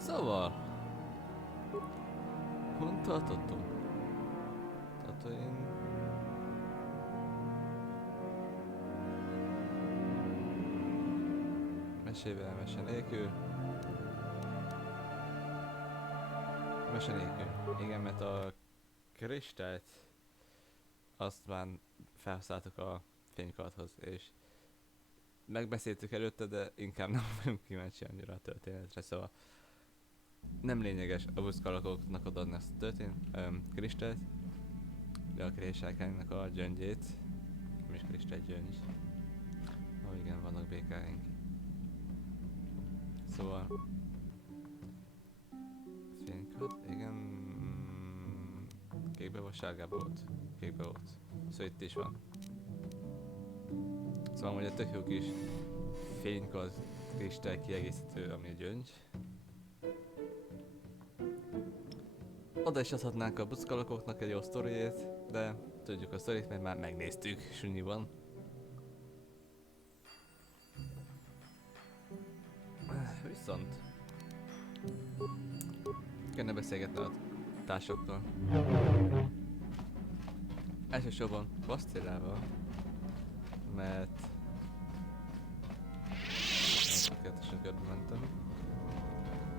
Szóval... Hol tartottunk? Tatooine... Mesével, mese nélkül. Mese nélkül. Igen, mert a kristályt azt már felhasználtuk a fénykarthoz, és megbeszéltük előtte, de inkább nem vagyunk kíváncsi annyira a történetre, szóval nem lényeges a buszkalakoknak odaadni azt a kristályt, de a krésálkánynak a gyöngyét, nem is kristály gyöngy. Ó, igen, vannak békáink. Szóval... Fénykard, igen... Kékbe vagy sárgába volt? Kékbe volt. Szóval itt is van. Szóval ugye tök jó kis fénykard kristály kiegészítő, ami a gyöngy. Oda is adhatnánk a buszkalakoknak egy jó sztoriét, de tudjuk a sztorit, mert már megnéztük sunyiban. Viszont kellene beszélgetni a társakkal. Elsősorban Basztélával, mert tökéletesen körbe mentem.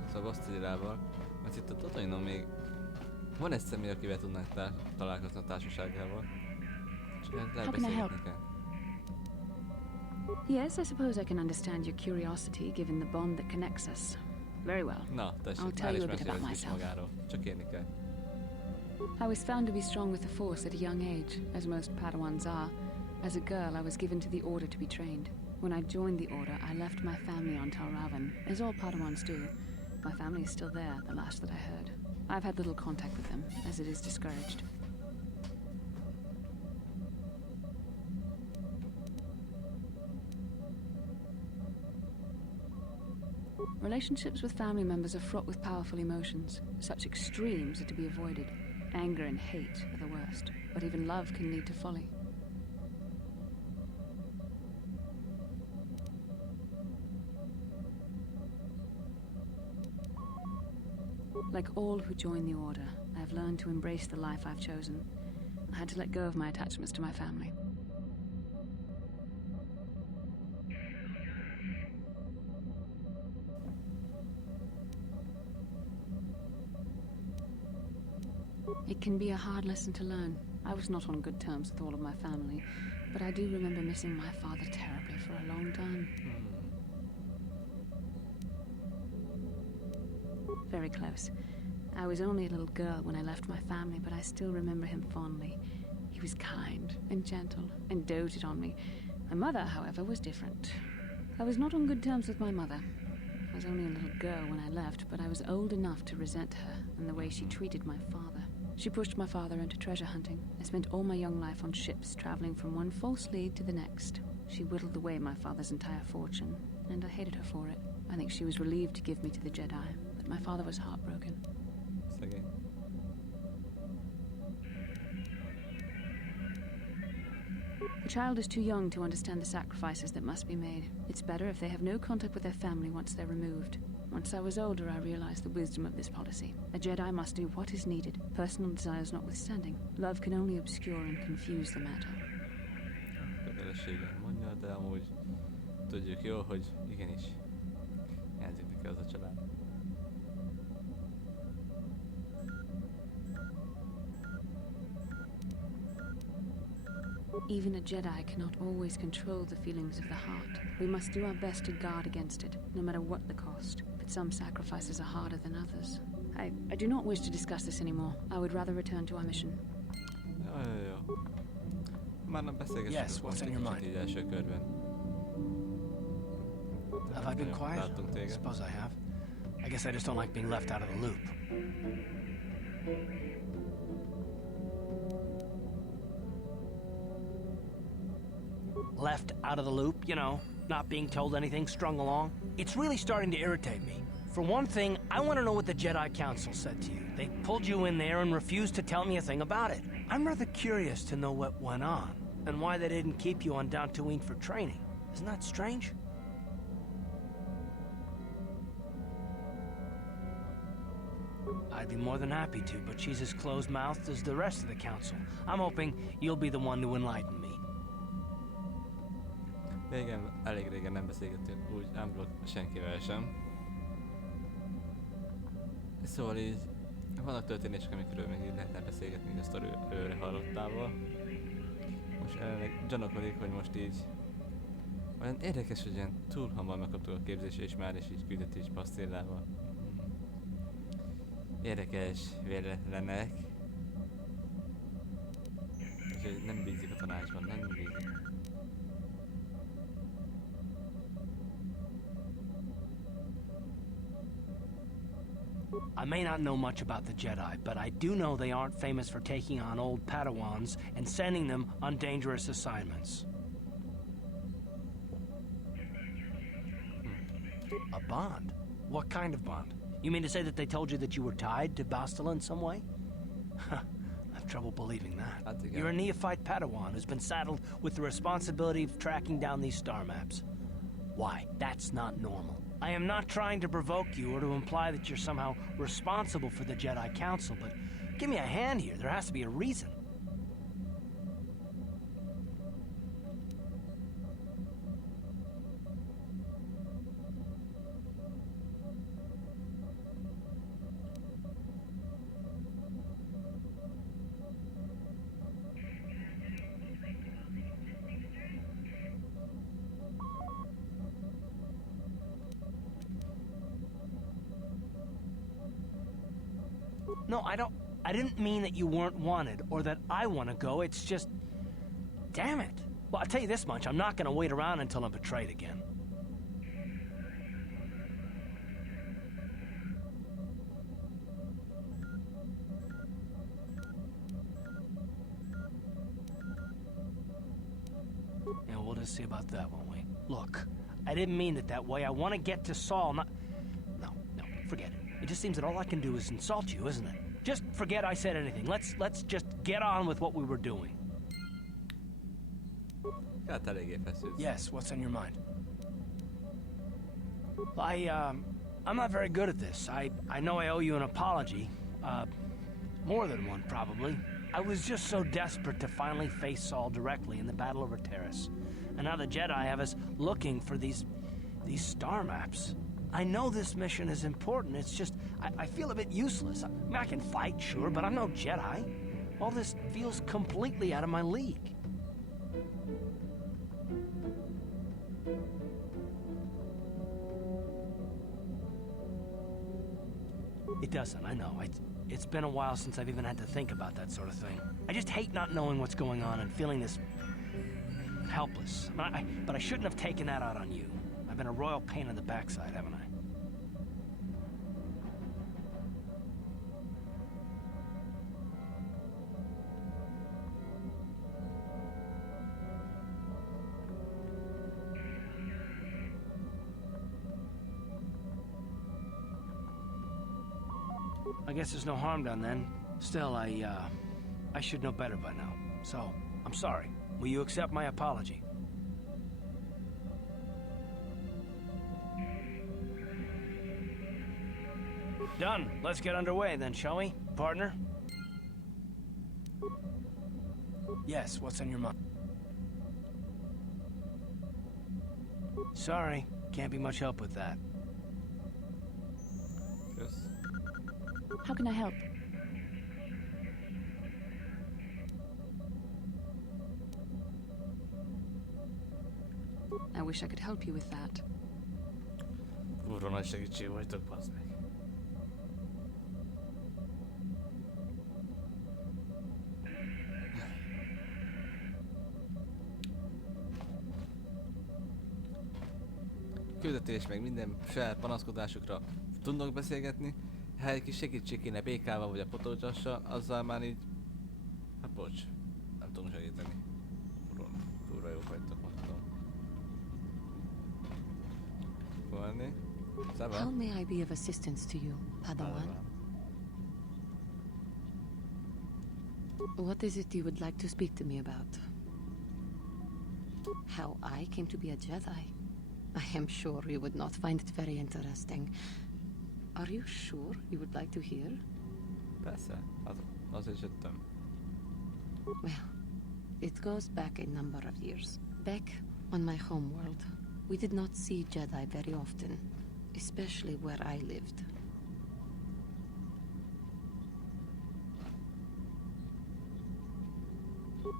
Szóval Basztélával, mert itt a Tatooine-on még van egy személy, akivel tudnánk találkozni a társaságával. Csak lehet beszélgetni kell. Yes, I suppose I can understand your curiosity given the bond that connects us. Very well. Na, tessék, I'll tell you a bit about myself. Magáról. Csak érni kell. I was found to be strong with the Force at a young age, as most Padawans are. As a girl, I was given to the Order to be trained. When I joined the Order, I left my family on Talravan, as all Padawans do. My family is still there, the last that I heard. I've had little contact with them, as it is discouraged. Relationships with family members are fraught with powerful emotions. Such extremes are to be avoided. Anger and hate are the worst, but even love can lead to folly. Like all who join the Order, I have learned to embrace the life I've chosen. I had to let go of my attachments to my family. It can be a hard lesson to learn. I was not on good terms with all of my family, but I do remember missing my father terribly for a long time. Very close. I was only a little girl when I left my family, but I still remember him fondly. He was kind and gentle and doted on me. My mother, however, was different. I was not on good terms with my mother. I was only a little girl when I left, but I was old enough to resent her and the way she treated my father. She pushed my father into treasure hunting. I spent all my young life on ships, traveling from one false lead to the next. She whittled away my father's entire fortune, and I hated her for it. I think she was relieved to give me to the Jedi, but my father was heartbroken. Szegény. The child is too young to understand the sacrifices that must be made. It's better if they have no contact with their family once they're removed. Once I was older, I realized the wisdom of this policy. A Jedi must do what is needed, personal desires notwithstanding. Love can only obscure and confuse the matter. Kötelességen mondja, de amúgy tudjuk jó, hogy igenis hiányzik neki az a család. Even a Jedi cannot always control the feelings of the heart. We must do our best to guard against it, no matter what the cost. But some sacrifices are harder than others. I do not wish to discuss this anymore. I would rather return to our mission. Jó. Már nem beszélgessünk. Yes, what's on your mind? Így első körben. Have I been quiet? I suppose I have. I guess I just don't like being left out of the loop. Left out of the loop, you know, not being told anything, strung along. It's really starting to irritate me. For one thing, I want to know what the Jedi Council said to you. They pulled you in there and refused to tell me a thing about it. I'm rather curious to know what went on, and why they didn't keep you on Dantooine for training. Isn't that strange? I'd be more than happy to, but she's as closed-mouthed as the rest of the council. I'm hoping you'll be the one to enlighten me. Régen, elég régen nem beszélgettünk úgy unblock senkivel sem. Szóval így vannak történések, amikről még így lehetne beszélgetni a sztori előre hallottával. Most jelenleg gyanakodik, hogy most így olyan érdekes, hogy ilyen túl hamar megkaptuk a képzésre és már is így küldetés pasztillával. Érdekes véletlenek. Úgyhogy nem bízik a tanácsban, nem bízik. I may not know much about the Jedi, but I do know they aren't famous for taking on old Padawans and sending them on dangerous assignments. A bond? What kind of bond? You mean to say that they told you that you were tied to Bastila in some way? I have trouble believing that. You're a neophyte Padawan who's been saddled with the responsibility of tracking down these star maps. Why? That's not normal. I am not trying to provoke you or to imply that you're somehow responsible for the Jedi Council, but give me a hand here. There has to be a reason. No, I didn't mean that you weren't wanted or that I want to go. It's just, damn it. Well, I'll tell you this much. I'm not going to wait around until I'm betrayed again. Yeah, we'll just see about that, won't we? Look, I didn't mean it that way. I want to get to Saul, not... No, forget it. It just seems that all I can do is insult you, isn't it? Just forget I said anything. Let's just get on with what we were doing. Yes, what's on your mind? I'm not very good at this. I know I owe you an apology. More than one, probably. I was just so desperate to finally face Saul directly in the Battle over Terrace. And now the Jedi have us looking for these star maps. I know this mission is important, it's just, I feel a bit useless. I mean, I can fight, sure, but I'm no Jedi. All this feels completely out of my league. It doesn't, I know. It's been a while since I've even had to think about that sort of thing. I just hate not knowing what's going on and feeling this... helpless. But I shouldn't have taken that out on you. I've been a royal pain in the backside, haven't I? I guess there's no harm done then. Still, I should know better by now. So, I'm sorry. Will you accept my apology? Done. Let's get underway then, shall we, partner? Yes, what's on your mind? Sorry, can't be much help with that. Yes. How can I help? I wish I could help you with that. Kurva nagy segítség vagytok, bazd meg. Küldetés meg minden saját panaszkodásukra tudnak beszélgetni. Ha egy kis segítség kéne békával vagy a potócsassal, azzal már így... Hát bocs, nem tudom segíteni. Kurva jók vagytok, most tudom. Volni. How may I be of assistance to you, Padawan? What is it you would like to speak to me about? How I came to be a Jedi? I am sure you would not find it very interesting. Are you sure you would like to hear? Persze, azért is jöttem. Well, it goes back a number of years. Back on my homeworld, we did not see Jedi very often, especially where I lived.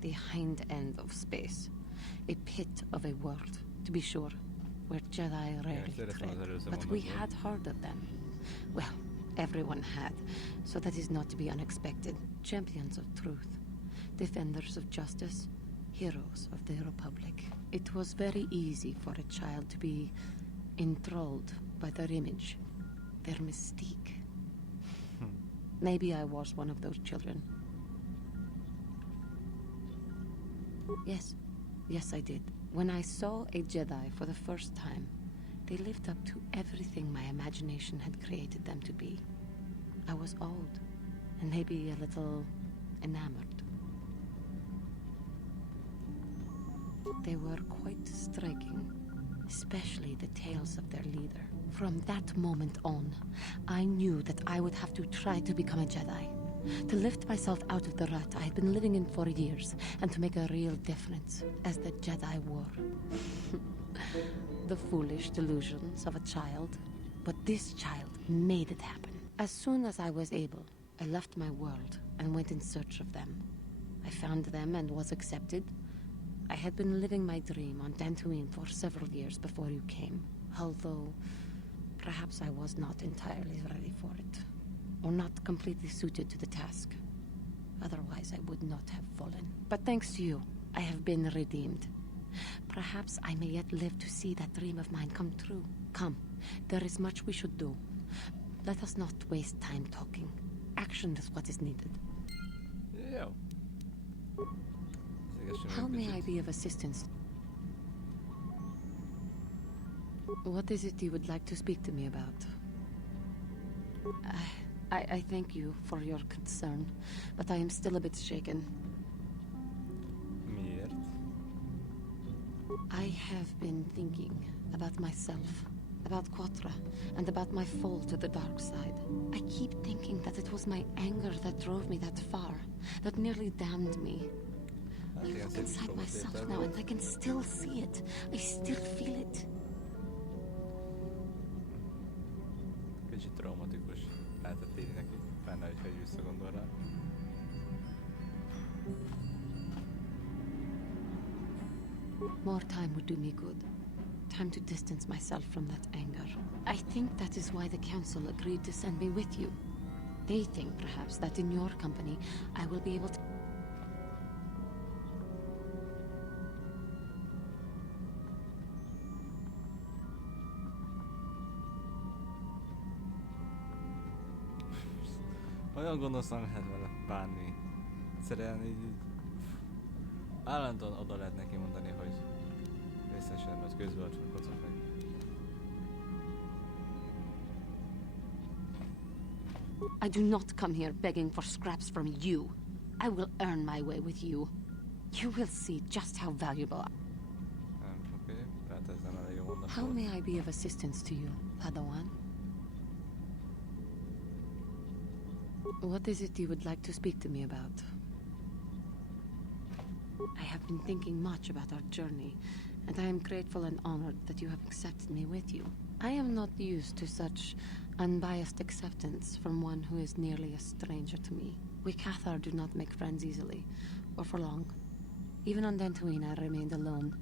The hind end of space. A pit of a world, to be sure, where Jedi rarely tread. But we had heard of them. Well, everyone had, so that is not to be unexpected. Champions of truth, defenders of justice, heroes of the Republic. It was very easy for a child to be enthralled by their image, their mystique. Maybe I was one of those children. Yes, I did. When I saw a Jedi for the first time, they lived up to everything my imagination had created them to be. I was awed, and maybe a little enamored. They were quite striking, especially the tales of their leader. From that moment on, I knew that I would have to try to become a Jedi. To lift myself out of the rut I had been living in for years, and to make a real difference, as the Jedi were. The foolish delusions of a child. But this child made it happen. As soon as I was able, I left my world and went in search of them. I found them and was accepted. I had been living my dream on Dantooine for several years before you came, although perhaps I was not entirely ready for it. Or not completely suited to the task. Otherwise, I would not have fallen. But thanks to you, I have been redeemed. Perhaps I may yet live to see that dream of mine come true. Come, there is much we should do. Let us not waste time talking. Action is what is needed. Jó. How may I be of assistance? What is it you would like to speak to me about? I thank you for your concern, but I am still a bit shaken. Miért? I have been thinking about myself, about KOTOR I, and about my fall to the dark side. I keep thinking that it was my anger that drove me that far, that nearly damned me. Hát I igen, look szép inside próbáltétel myself now volt. and I can still see it. I still feel it. Kicsit traumatikus lehetett írni neki, benne, hogyha így visszagondol rá. More time would do me good. Time to distance myself from that anger. I think that is why the council agreed to send me with you. They think, perhaps, that in your company, I will be able to... Olyan gonoszan lehet vele bánni. Egyszerűen így... Állandóan oda lehet neki mondani, hogy részesen, mert közbeadfoghatok meg. I do not come here begging for scraps from you. I will earn my way with you. You will see just how valuable I... Nem, oké, tehát ez nem elég a mondat How volt. may I be of assistance to you, Padawan? What is it you would like to speak to me about? I have been thinking much about our journey, and I am grateful and honored that you have accepted me with you. I am not used to such unbiased acceptance from one who is nearly a stranger to me. We Cathar do not make friends easily, or for long. Even on Dantooine I remained alone.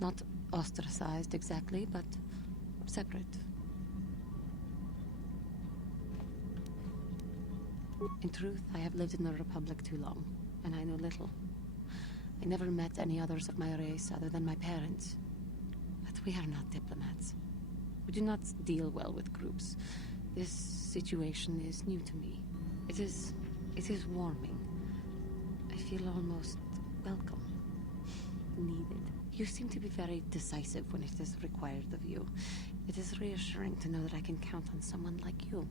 Not ostracized exactly, but separate. In truth, I have lived in the Republic too long, and I know little. I never met any others of my race other than my parents. But we are not diplomats. We do not deal well with groups. This situation is new to me. It is warming. I feel almost welcome. Needed. You seem to be very decisive when it is required of you. It is reassuring to know that I can count on someone like you.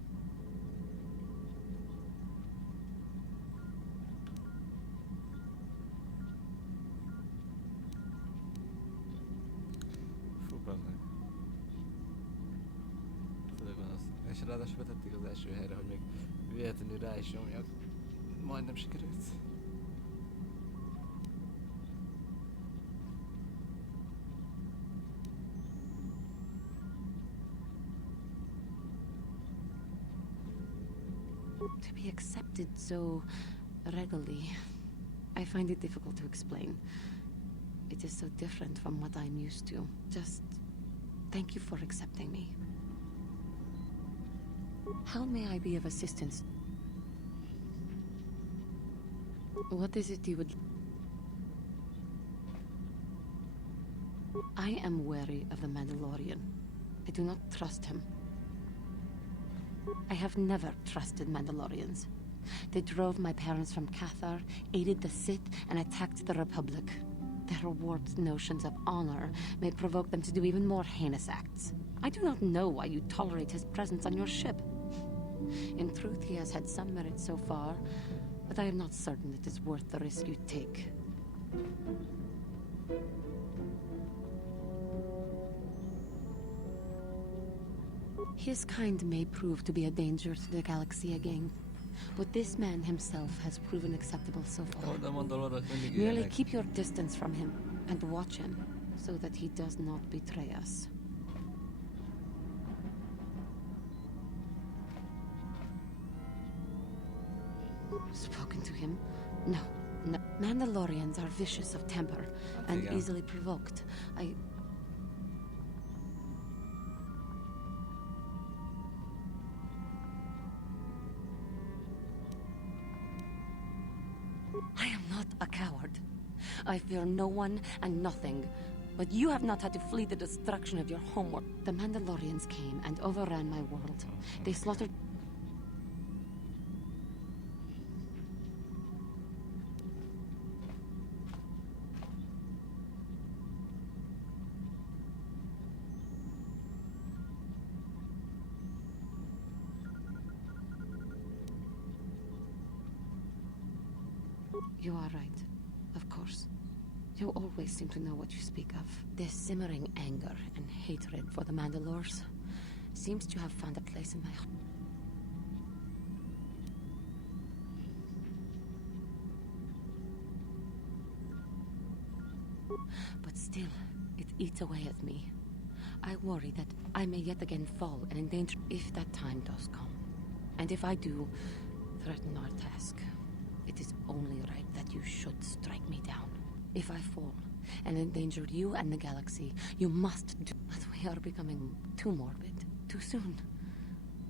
Fú, bazd meg. Tényleg gonosz. És ráadásul betették az első helyre, hogy még véletlenül rá is nyomjak. Majdnem sikerült. To be accepted so regularly, I find it difficult to explain. It is so different from what I'm used to. Just thank you for accepting me. How may I be of assistance? What is it you would... I am wary of the Mandalorian. I do not trust him. I have never trusted Mandalorians. They drove my parents from Cathar, aided the Sith, and attacked the Republic. Their warped notions of honor may provoke them to do even more heinous acts. I do not know why you tolerate his presence on your ship. In truth, he has had some merit so far, but I am not certain it is worth the risk you take. His kind may prove to be a danger to the galaxy again, but this man himself has proven acceptable so far. Oda Mandalorok mindig Merely ilyenek. keep your distance from him and watch him so that he does not betray us. Spoken to him? No, no. Mandalorians are vicious of temper and igen. easily provoked. I am not a coward. I fear no one and nothing. But you have not had to flee the destruction of your homeworld. The Mandalorians came and overran my world. They slaughtered... You are right, of course. You always seem to know what you speak of. This simmering anger and hatred for the Mandalores seems to have found a place in my heart. But still, it eats away at me. I worry that I may yet again fall and endanger if that time does come. And if I do threaten our task, it is only right that you should strike me down. If I fall and endanger you and the galaxy, you must do... But we are becoming too morbid, too soon.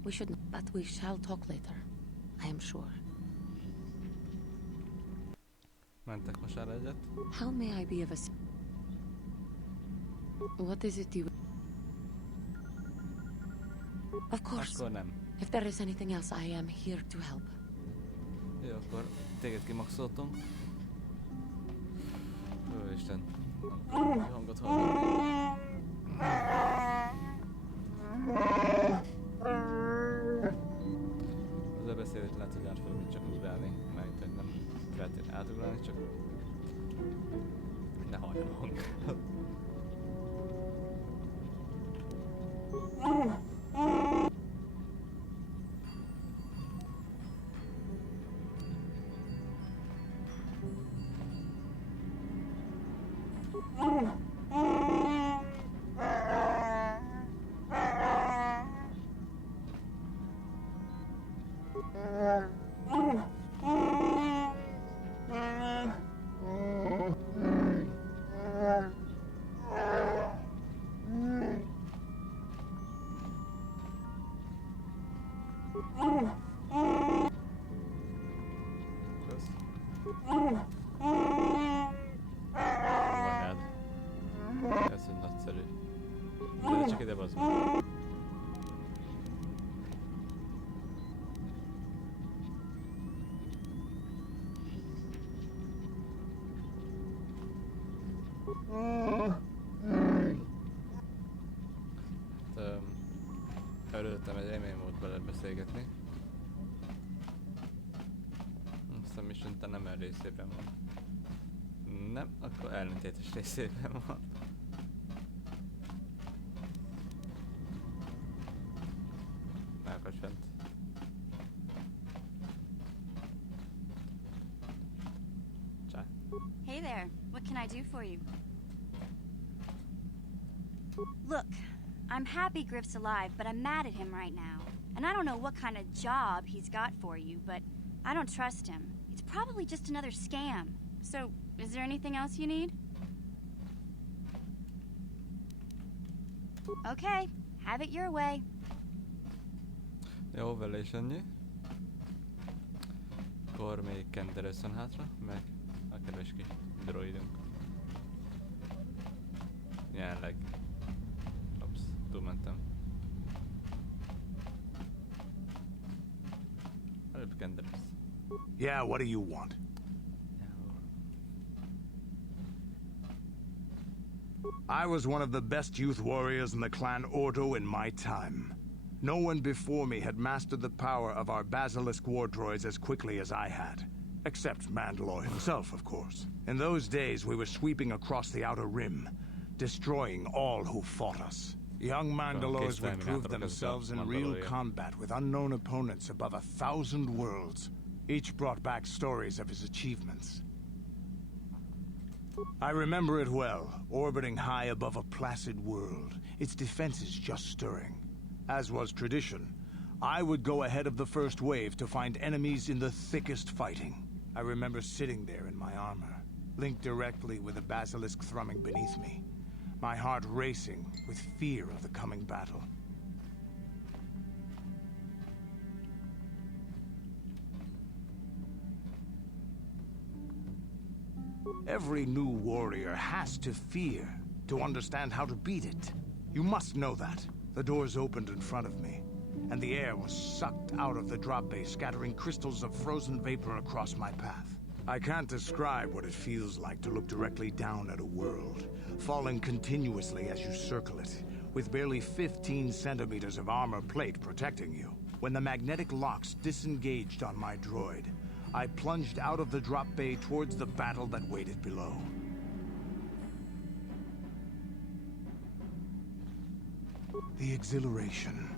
We should not, but we shall talk later, I am sure. Mentek most már egyet. How may I be of What is it you... Of course. Akkor nem. If there is anything else, I am here to help. Jó, akkor téged kimaxoltunk. Ó, Isten. Nem hangot hallani. Az elbeszélőt lehet, hogy át fogom így csak ugrálni. Mert hogy nem feltétlenül átugrálni, csak... Ne halljam a hang. Kösz. Magád. Ez hogy nagyszerű. De csak ide bazd meg. Előttem egy remény volt veled beszélgetni. Azt a mission te nem részében van. Nem, akkor ellentétes részében van. Meg I do for you? Look, I'm happy Griff's alive, but I'm mad at him right now. And I don't know what kind of job he's got for you, but I don't trust him. It's probably just another scam. So, is there anything else you need? Okay, have it your way. Jó, vele is ennyi. Akkor még Kenderson hátra, meg a kedves kis droidunk. Jelenleg. Ups, túlmentem. Előbb Kenderes. Yeah, what do you want? I was one of the best youth warriors in the clan Ordo in my time. No one before me had mastered the power of our basilisk war droids as quickly as I had. Except Mandalore himself, of course. In those days, we were sweeping across the Outer Rim, destroying all who fought us. Young Mandalores would prove themselves in real combat with unknown opponents above 1,000 worlds. Each brought back stories of his achievements. I remember it well, orbiting high above a placid world, its defenses just stirring. As was tradition, I would go ahead of the first wave to find enemies in the thickest fighting. I remember sitting there in my armor, linked directly with a basilisk thrumming beneath me, my heart racing with fear of the coming battle. Every new warrior has to fear to understand how to beat it. You must know that. The doors opened in front of me, and the air was sucked out of the drop bay, scattering crystals of frozen vapor across my path. I can't describe what it feels like to look directly down at a world, falling continuously as you circle it, with barely 15 centimeters of armor plate protecting you. When the magnetic locks disengaged on my droid, I plunged out of the drop bay towards the battle that waited below. The exhilaration,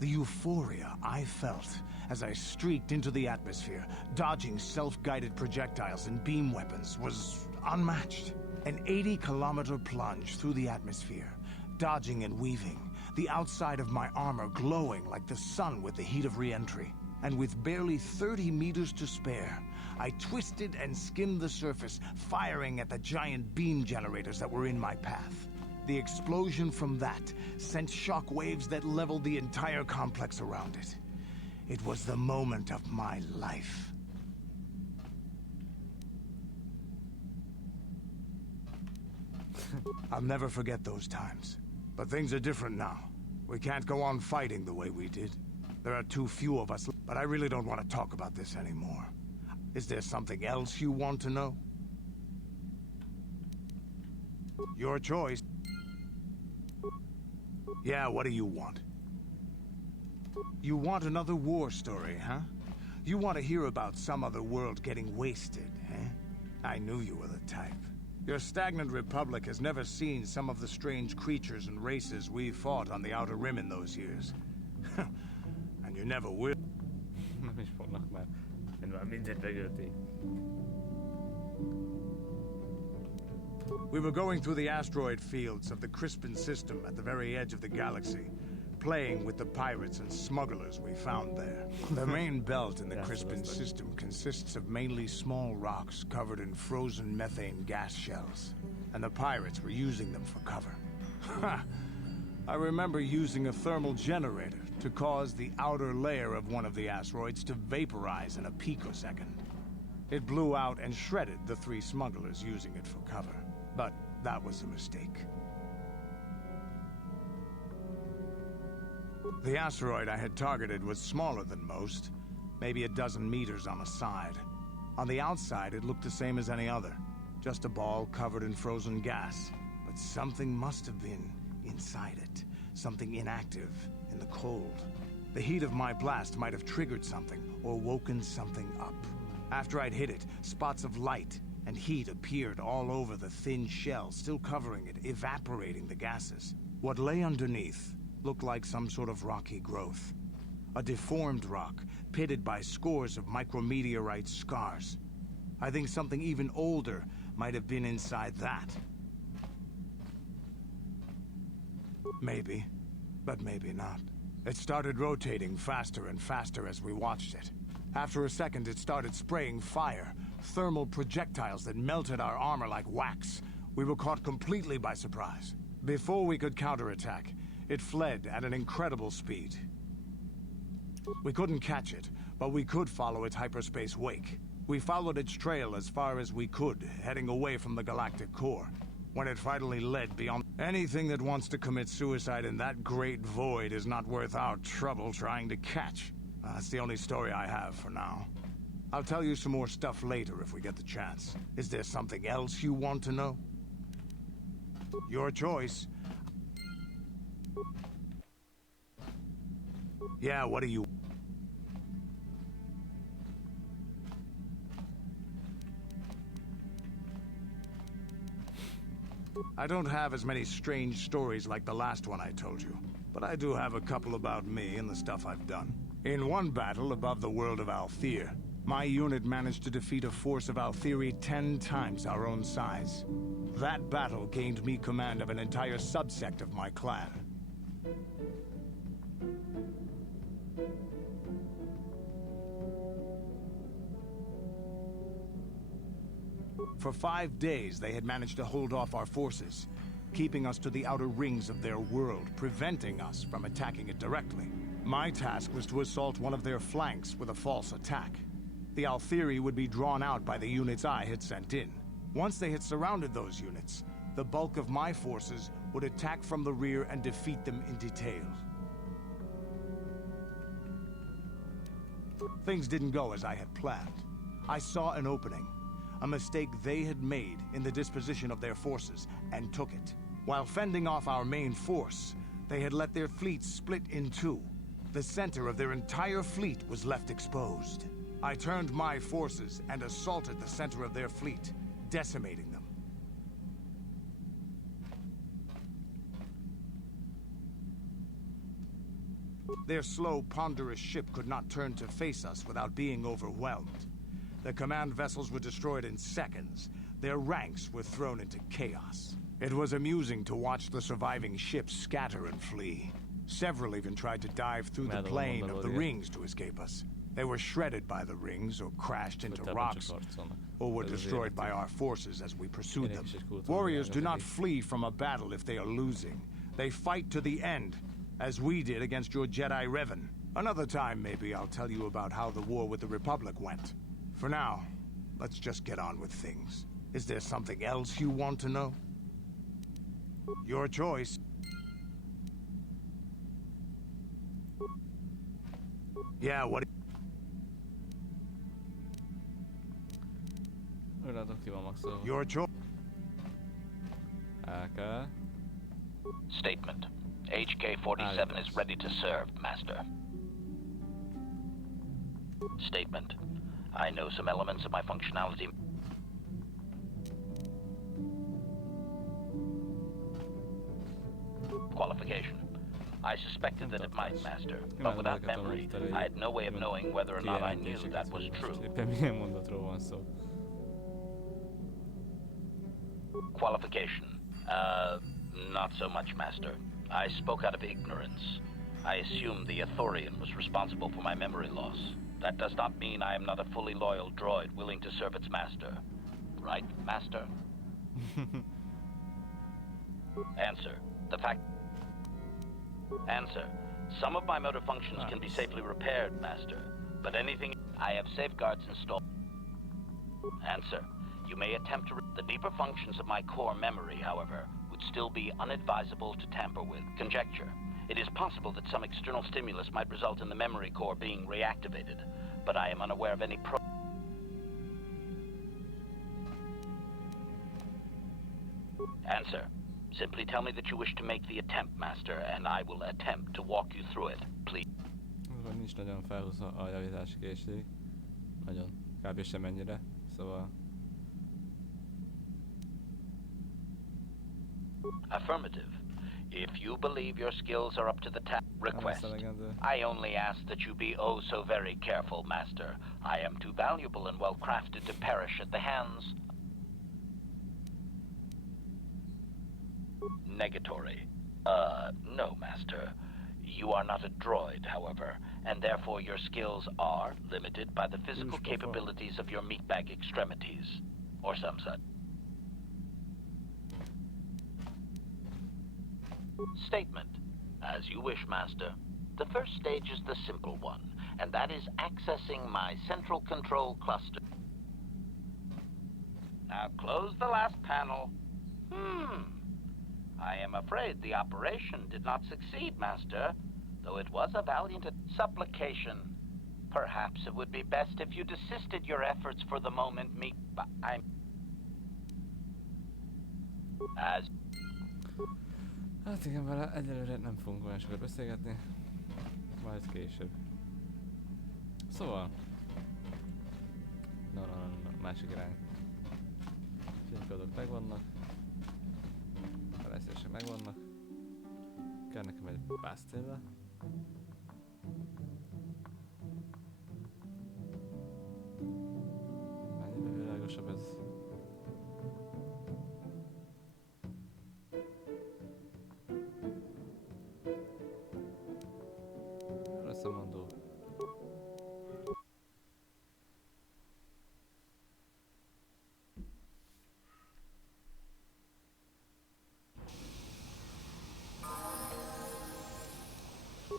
the euphoria I felt as I streaked into the atmosphere, dodging self-guided projectiles and beam weapons, was unmatched. An 80-kilometer plunge through the atmosphere, dodging and weaving, the outside of my armor glowing like the sun with the heat of re-entry. And with barely 30 meters to spare, I twisted and skimmed the surface, firing at the giant beam generators that were in my path. The explosion from that sent shock waves that leveled the entire complex around it. It was the moment of my life. I'll never forget those times. But things are different now. We can't go on fighting the way we did. There are too few of us, but I really don't want to talk about this anymore. Is there something else you want to know? Your choice. Yeah, what do you want? You want another war story, huh? You want to hear about some other world getting wasted, eh? I knew you were the type. Your stagnant republic has never seen some of the strange creatures and races we fought on the Outer Rim in those years. And you never will. Nem is fognak már. Én már mindent megölték. We were going through the asteroid fields of the Crispin system at the very edge of the galaxy, playing with the pirates and smugglers we found there. The main belt in the Crispin system consists of mainly small rocks covered in frozen methane gas shells, and the pirates were using them for cover. I remember using a thermal generator to cause the outer layer of one of the asteroids to vaporize in a picosecond. It blew out and shredded the 3 smugglers using it for cover. But that was a mistake. The asteroid I had targeted was smaller than most, maybe a dozen meters on a side. On the outside, it looked the same as any other, just a ball covered in frozen gas. But something must have been inside it, something inactive in the cold. The heat of my blast might have triggered something or woken something up. After I'd hit it, spots of light and heat appeared all over the thin shell, still covering it, evaporating the gases. What lay underneath looked like some sort of rocky growth. A deformed rock, pitted by scores of micrometeorite scars. I think something even older might have been inside that. Maybe, but maybe not. It started rotating faster and faster as we watched it. After a second, it started spraying fire, thermal projectiles that melted our armor like wax. We were caught completely by surprise. Before we could counterattack, it fled at an incredible speed. We couldn't catch it, but we could follow its hyperspace wake. We followed its trail as far as we could, heading away from the galactic core. When it finally led beyond... Anything that wants to commit suicide in that great void is not worth our trouble trying to catch. That's the only story I have for now. I'll tell you some more stuff later if we get the chance. Is there something else you want to know? Your choice. Yeah, what do you... I don't have as many strange stories like the last one I told you, but I do have a couple about me and the stuff I've done. In one battle above the world of Althir, my unit managed to defeat a force of Althiri 10 times our own size. That battle gained me command of an entire subsect of my clan. For 5 days, they had managed to hold off our forces, keeping us to the outer rings of their world, preventing us from attacking it directly. My task was to assault one of their flanks with a false attack. The Althiri would be drawn out by the units I had sent in. Once they had surrounded those units, the bulk of my forces would attack from the rear and defeat them in detail. Things didn't go as I had planned. I saw an opening, a mistake they had made in the disposition of their forces, and took it. While fending off our main force, they had let their fleet split in two. The center of their entire fleet was left exposed. I turned my forces and assaulted the center of their fleet, decimating them. Their slow, ponderous ship could not turn to face us without being overwhelmed. The command vessels were destroyed in seconds. Their ranks were thrown into chaos. It was amusing to watch the surviving ships scatter and flee. Several even tried to dive through the plane of the rings to escape us. They were shredded by the rings, or crashed into rocks, or were destroyed by our forces as we pursued them. Warriors do not flee from a battle if they are losing. They fight to the end, as we did against your Jedi Revan. Another time, maybe, I'll tell you about how the war with the Republic went. For now, let's just get on with things. Is there something else you want to know? Your choice. Yeah, what... Your choice. Statement. HK-47 is ready to serve, Master. Statement. I know some elements of my functionality. Qualification. I suspected that it might, Master, but without memory, I had no way of knowing whether or not I knew that was true. Qualification. Not so much, Master. I spoke out of ignorance. I assumed the Ithorian was responsible for my memory loss. That does not mean I am not a fully loyal droid willing to serve its master. Right, Master? Answer. The fact... Answer. Some of my motor functions can be safely repaired, Master, but anything... I have safeguards installed. Answer. You may attempt to... The deeper functions of my core memory, however, would still be unadvisable to tamper with. Conjecture. It is possible that some external stimulus might result in the memory core being reactivated, but I am unaware of any Answer. Simply tell me that you wish to make the attempt, Master, and I will attempt to walk you through it. Please. Nincs nagyon felhúzva a javítási készség. Nagyon. Kb. Semennyire. Szóval... Affirmative. If you believe your skills are up to the task, request. I only ask that you be oh so very careful, Master. I am too valuable and well crafted to perish at the hands. Negatory. No, Master. You are not a droid, however, and therefore your skills are limited by the physical capabilities of your meatbag extremities, or some such. Statement. As you wish, Master. The first stage is the simple one, and that is accessing my central control cluster. Now close the last panel. I am afraid the operation did not succeed, Master, though it was a valiant supplication. Perhaps it would be best if you desisted your efforts for the moment, I'm... As... Hát igen, vele egyelőre nem fogunk olyan sokat beszélgetni. Majd később. Szóval... No, másik irány. Fénykadok megvannak. Felejszések megvannak. Kell nekem egy pásztélla. Mennyire világosabb ez? Összemondó.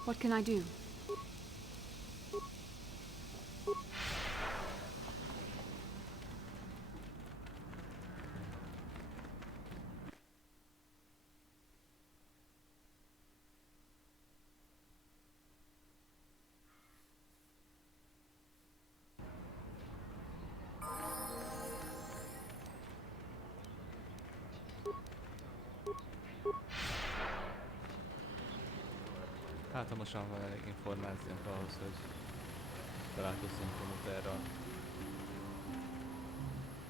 What can I do? Hátamosan van elég információnk ahhoz, hogy találkozzunk Komoterral.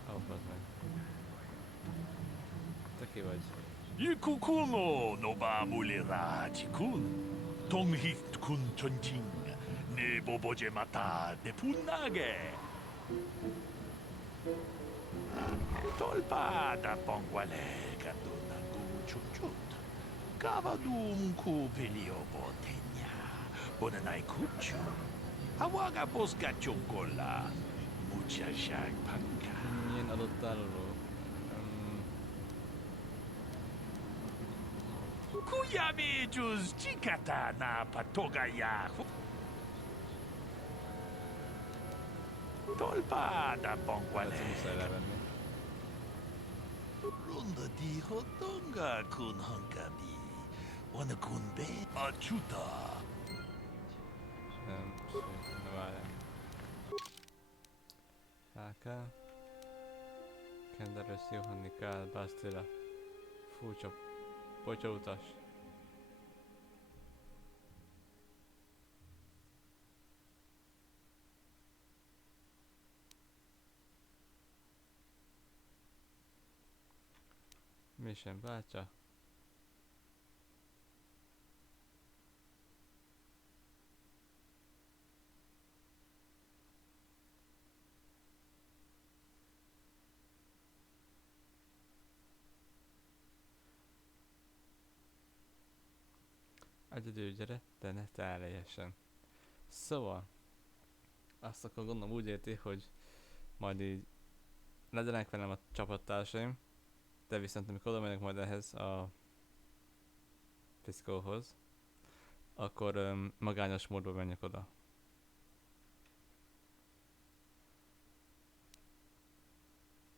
Az meg. Te ki vagy? 이쿠쿠노 노바물리라지군 동히군 전칭 네보보제마타 네푼나게 돌바다 뻥과레 간도나구 춤춘 까바둠 쿠벨리오보 테냐 보나나이 쿠추 하와가 보스가 쫑골라 무차샥 방가 Milyen adott álló? Kuyami juz chikata na patogaya. Tolpa da pongwale. Egyszer muszáj levenni. Runda di hotonga kun hankabi. Wana kun be achuta. Nem, ne várjál. HK. Kenderős Johanni Kál, Bastila. Furcsa. Potyautas. Mission bátya. Egyedül gyere, de ne teljesen. Szóval, azt akkor gondolom úgy érti, hogy majd így legyenek velem a csapattársaim, de viszont amikor oda megyek majd ehhez a fiszkóhoz, akkor magányos módban menjek oda.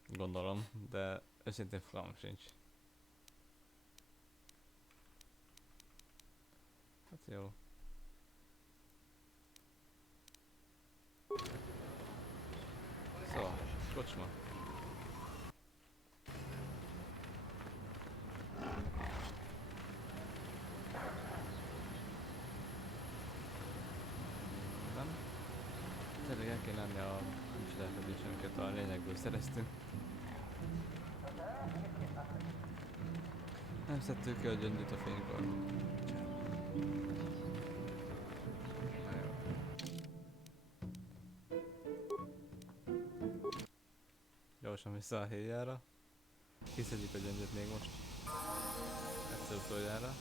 Gondolom, de őszintén fogalmam sincs. Hát jó. Szóval, kocsma. Nem? Tényleg el kéne lenni a csodálkozás, amiket a lényegből szereztünk. Nem szedtük ki a gyöngyöt a fénykor. Na jó. Gyorsan vissza a héjára. Kiszedjük a gyöngyöt még most. egyszer utoljára.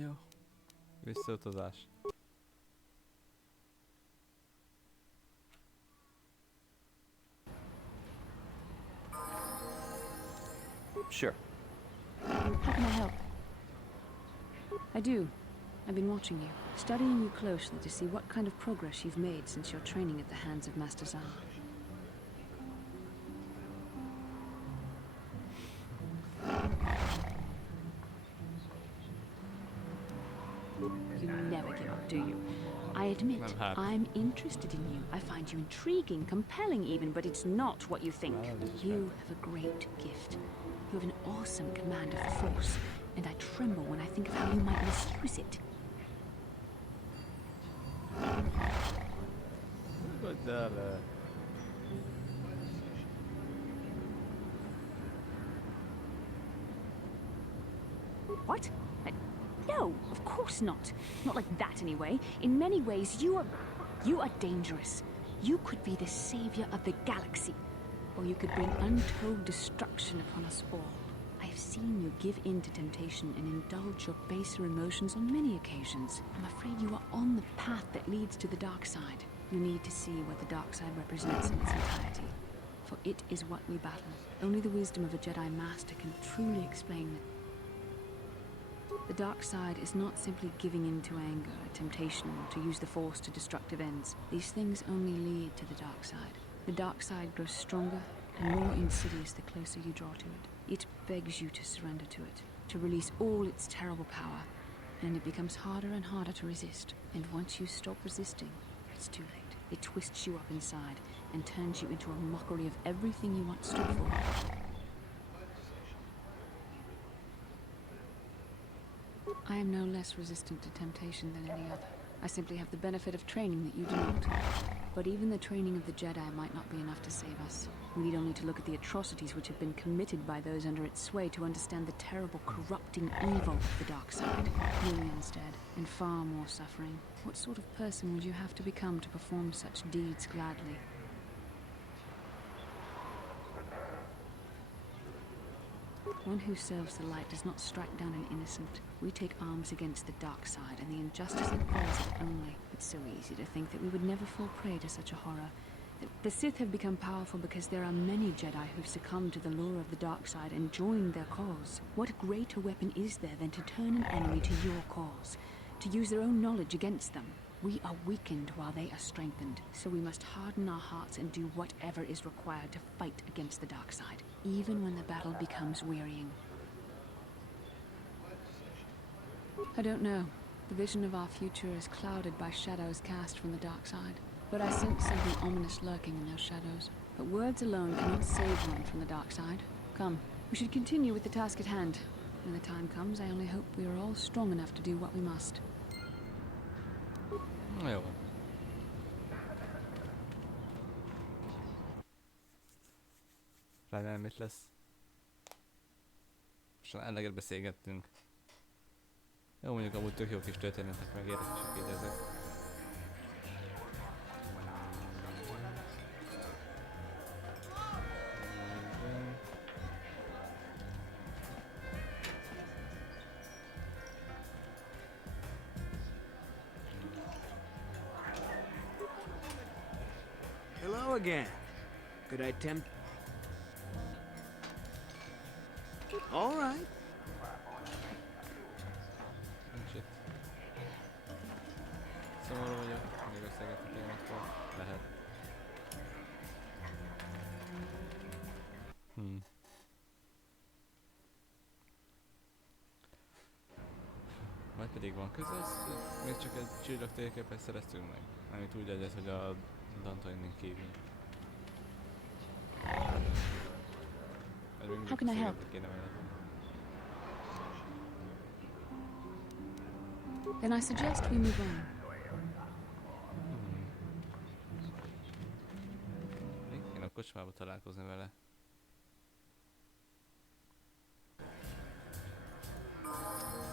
Jó. Visszautazás. Sure. How can I help? I do. I've been watching you, studying you closely to see what kind of progress you've made since your training at the hands of Master Zahn. You never give up, do you? I admit, I'm happy. I'm interested in you. I find you intriguing, compelling even, but it's not what you think. You have a great gift. You have an awesome command of the Force, and I tremble when I think of how you might misuse it. Goddalle. What? No, of course not. Not like that, anyway. In many ways, you are dangerous. You could be the savior of the galaxy, or you could bring untold destruction upon us all. I have seen you give in to temptation and indulge your baser emotions on many occasions. I'm afraid you are on the path that leads to the dark side. You need to see what the dark side represents in its entirety, for it is what we battle. Only the wisdom of a Jedi Master can truly explain it. The dark side is not simply giving in to anger, temptation, or to use the Force to destructive ends. These things only lead to the dark side. The dark side grows stronger and more insidious the closer you draw to it. It begs you to surrender to it, to release all its terrible power, and it becomes harder and harder to resist. And once you stop resisting, it's too late. It twists you up inside and turns you into a mockery of everything you once stood for. I am no less resistant to temptation than any other. I simply have the benefit of training that you do not. But even the training of the Jedi might not be enough to save us. We need only to look at the atrocities which have been committed by those under its sway to understand the terrible, corrupting evil of the dark side. Millions dead, and far more suffering. What sort of person would you have to become to perform such deeds gladly? One who serves the light does not strike down an innocent. We take arms against the dark side and the injustice that follows it only. It's so easy to think that we would never fall prey to such a horror. That the Sith have become powerful because there are many Jedi who've succumbed to the lure of the dark side and joined their cause. What greater weapon is there than to turn an enemy to your cause? To use their own knowledge against them? We are weakened while they are strengthened, so we must harden our hearts and do whatever is required to fight against the dark side, even when the battle becomes wearying. I don't know. The vision of our future is clouded by shadows cast from the dark side, but I sense something ominous lurking in those shadows. But words alone cannot save one from the dark side. Come, we should continue with the task at hand. When the time comes, I only hope we are all strong enough to do what we must. Na jó. Remélem mit lesz. Most eleget beszélgettünk. Jó, mondjuk amúgy tök jó kis történetek, meg érdekesek így ezek. Hello again. Could I tempt... All right. Nincs itt. Szomorú vagyok, még beszélgetünk ilyenekkor. Lehet. Majd pedig van közel, még csak egy csillagtérképet szereztünk meg. Amit úgy egyet, hogy a Dantainin kívül. How can I help? Then I suggest we move on. Én a kocsmába találkozni vele.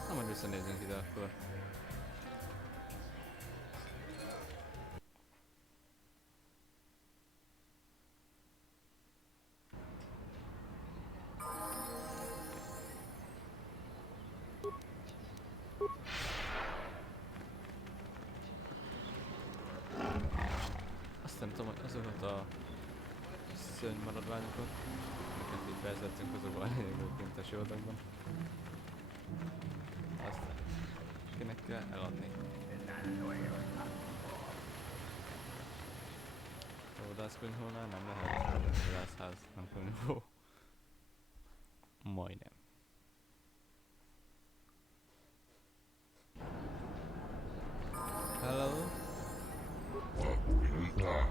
Na, majd visszanézzünk ide akkor. Azt nem tudom, hogy azokat a szörnymaradványokat, amiket így felszedtünk, azokban a lényeg volt, mint a sivatagsban. Azt kinek kell eladni. A vadászkonyhónál nem lehet, a vadászház nem konyhó. Majdnem. Hello? Papilita,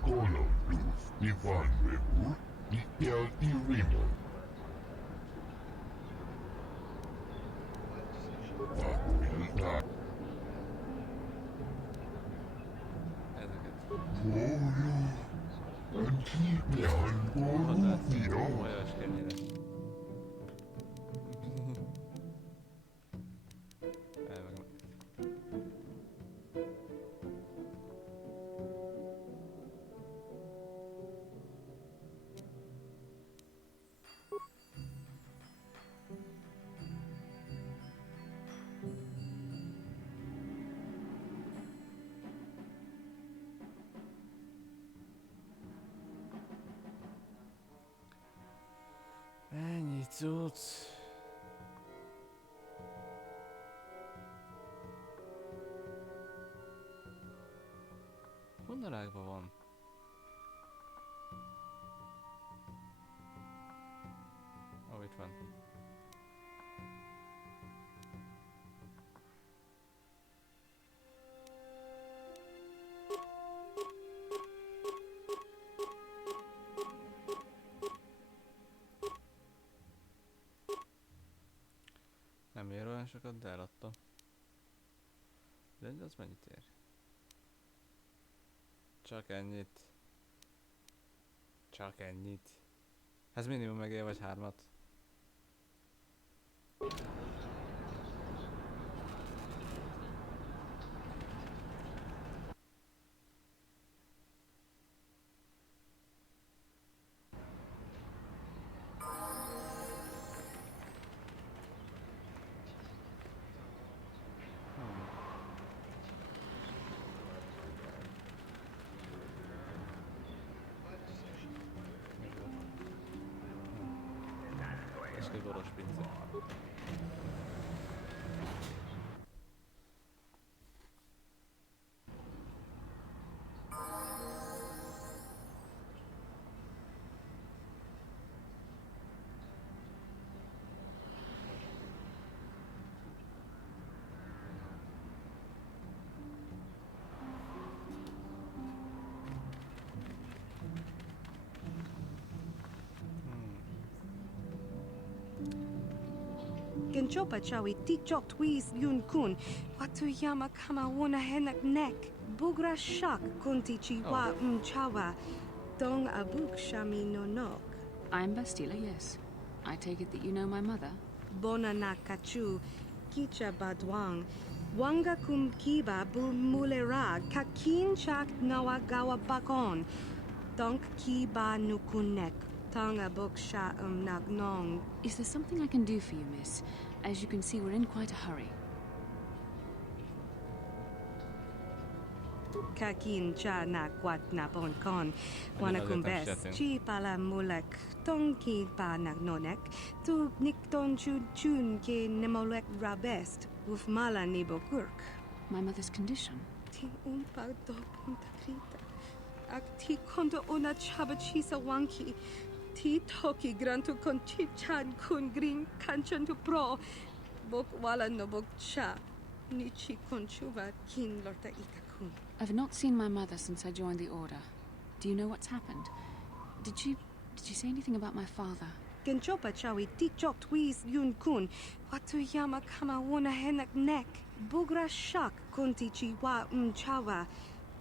Colossus, Ivan Webu, Mikel Irimo. Papilita, Ezeket. Golo, Antimian, Golo, Vadász. Viro. Olyas kenyére. Ennyi cucc. Honnan rákban van? Ó, itt van. Nem ér olyan sokat, de eladtam. De az mennyit ér? Csak ennyit. Csak ennyit. Ez minimum megér vagy 3-at. És egy boros pizza. Genchopa chawi tichok twis yun kun. Watuyama kama wona henak nek. Bugra shak kunti chiwa mchawa. Dong abuk shami no nok. I'm Bastila, yes. I take it that you know my mother? Bona na kachu. Kicha badwang. Wanga kum kiba bu mulera. Kakin chak nawagawa bakon. Donk kiba nukunek. Tong abuk sha nagnong. Is there something I can do for you, miss? As you can see, we're in quite a hurry. Kakin cha na kwat na bon kon. Wana kumbes. Chi pala mulek. Tong ki pa nagnonek. Tu nik ton chun chun ke nemolek rabest. Uf mala ni bokurk. My mother's condition? Ti umpa do punta krita. Ak ti kondo ona chabachisa wanki. Ti toki grantu kon chichan kun green kanchan tu pro. Bok wala no bok cha. Nichi konchuva kin lorta ikakun. I've not seen my mother since I joined the Order. Do you know what's happened? Did she say anything about my father? genjopa chawi tikjok twiz yun kun. Watu yama kama wona henak nek. Bugra shak kunti chiwa chawa.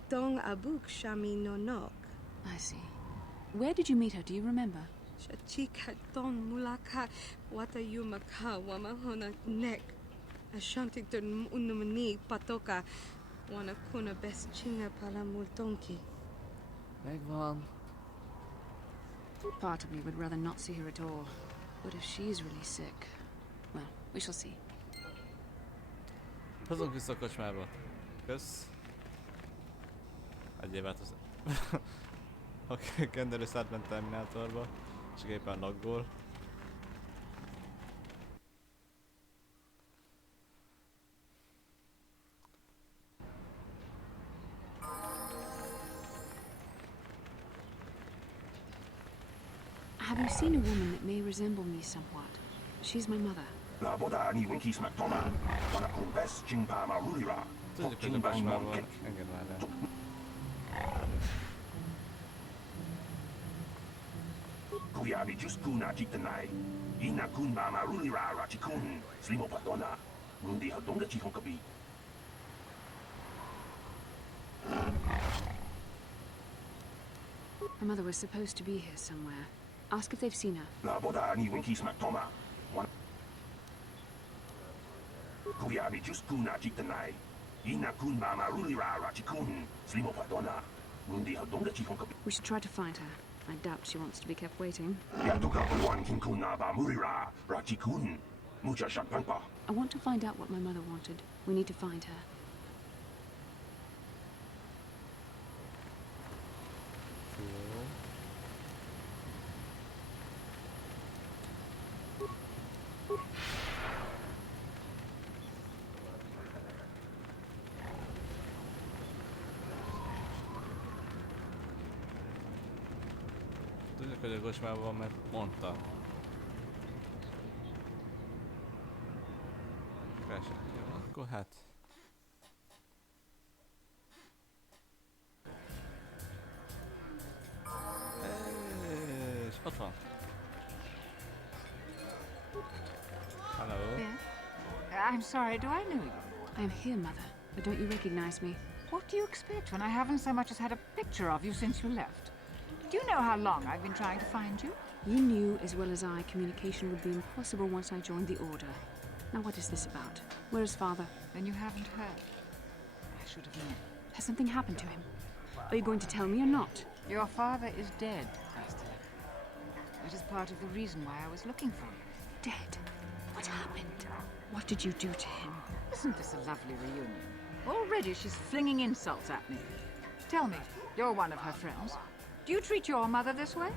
Dong abuk shami no nok. I see. Where did you meet her? Do you remember? Chika don mulaka wata yumaka wama hona nek. Ashantitun unumani patoka. Wana kuna best chinga pala multonki. Megvan. Part of me would rather not see her at all. But if she's really sick, well, we shall see. Hozunk vissza a kocsmába. Kösz. Egyéb változ... A kenderősz átment Terminátorba. Csak éppen laggol. Have you seen a woman that may resemble me somewhat? She's my mother. Tudjuk, hogy a kocsmában engem várjál. Kuyabi juskuna jitanai. Ina kun mama rulira rachikun. Slimo patona. Mundi hadonga chihonkabi. My mother was supposed to be here somewhere. Ask if they've seen her. La boda ni winki smack toma. Kuyabi juskuna jitanai. Ina kun mama rulira rachikun. Slimo patona. Mundi hadonga chihonkabi. We should try to find her. I doubt she wants to be kept waiting. Yanduka wan kinkuna ba murira rachikun. Mucha shampampa. I want to find out what my mother wanted. We need to find her. Tudjuk, hogy a kocsmában van, mert mondta. Keresek. Jó, akkor hát... És ott van. Hello. Yes? I'm sorry, do I know you? I am here, Mother. But don't you recognize me? What do you expect when I haven't so much as had a picture of you since you left? Do you know how long I've been trying to find you? You knew as well as I communication would be impossible once I joined the Order. Now what is this about? Where is Father? Then you haven't heard. I should have known. Has something happened to him? Are you going to tell me or not? Your father is dead, Bastila. That is part of the reason why I was looking for you. Dead? What happened? What did you do to him? Isn't this a lovely reunion? Already she's flinging insults at me. Tell me, you're one of her friends. Do you treat your mother this way?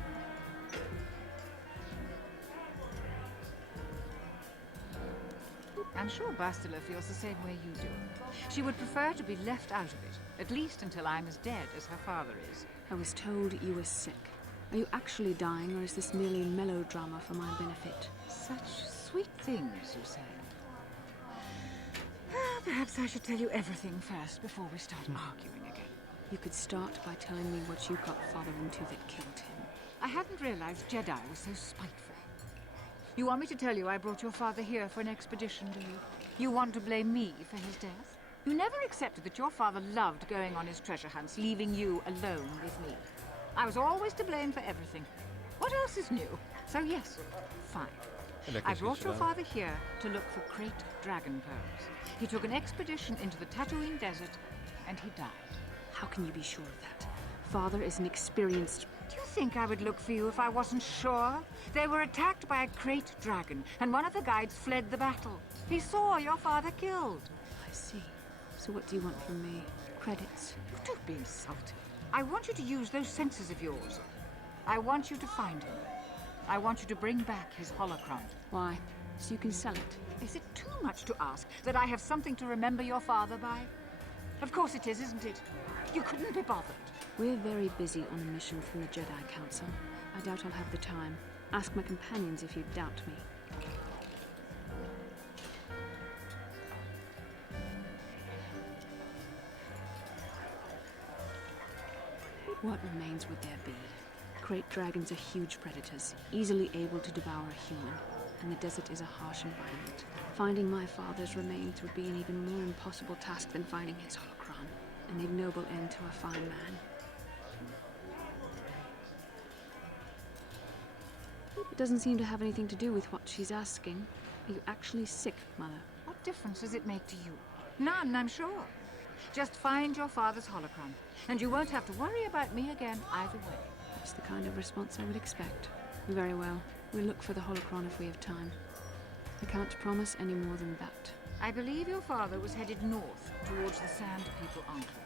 I'm sure Bastila feels the same way you do. She would prefer to be left out of it, at least until I'm as dead as her father is. I was told you were sick. Are you actually dying, or is this merely melodrama for my benefit? Such sweet things, you say. Perhaps I should tell you everything first before we start arguing again. You could start by telling me what you got Father into that killed him. I hadn't realized Jedi was so spiteful. You want me to tell you I brought your father here for an expedition, do you? You want to blame me for his death? You never accepted that your father loved going on his treasure hunts, leaving you alone with me. I was always to blame for everything. What else is new? So yes, fine. I brought your father here to look for great dragon pearls. He took an expedition into the Tatooine desert, and he died. How can you be sure of that? Father is an experienced... Do you think I would look for you if I wasn't sure? They were attacked by a great dragon, and one of the guides fled the battle. He saw your father killed. I see. So what do you want from me? Credits? Don't be insulting. I want you to use those senses of yours. I want you to find him. I want you to bring back his holocron. Why? So you can sell it? Is it too much to ask that I have something to remember your father by? Of course it is, isn't it? You couldn't be bothered. We're very busy on a mission from the Jedi Council. I doubt I'll have the time. Ask my companions if you doubt me. What remains would there be? Crate dragons are huge predators, easily able to devour a human, and the desert is a harsh environment. Finding my father's remains would be an even more impossible task than finding his holocron, an ignoble end to a fine man. It doesn't seem to have anything to do with what she's asking. Are you actually sick, Mother? What difference does it make to you? None, I'm sure. Just find your father's holocron, and you won't have to worry about me again either way. That's the kind of response I would expect. Very well. We'll look for the holocron if we have time. I can't promise any more than that. I believe your father was headed north towards the Sand People Enclave.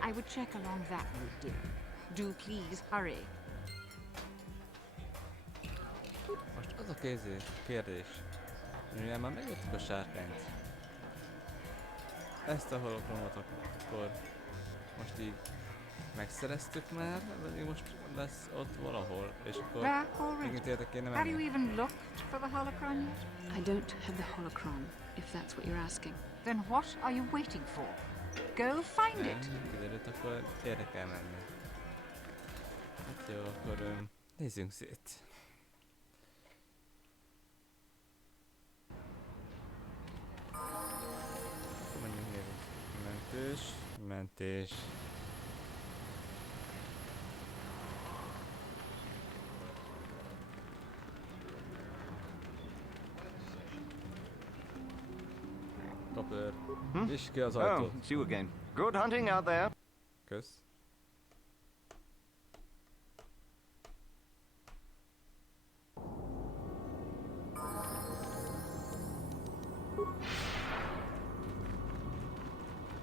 I would check along that route, dear. Do please hurry. Most az a kérdés, mivel már megjöttük a sárkányt, ezt a holokronot akkor most így megszereztük már, vagy most lesz ott valahol, és akkor megint érte kéne Have you menni. even looked for the holocron yet? I don't have the holocron, if that's what you're asking. Then what are you waiting for? Go find it. Kiderült, akkor érde kell menni. Hát jó, akkor nézzünk szét. Menjünk nézzük. Mentés. Kapőr. Nyisd ki az Oh, ajtót. it's you again. Good hunting out there. Kösz.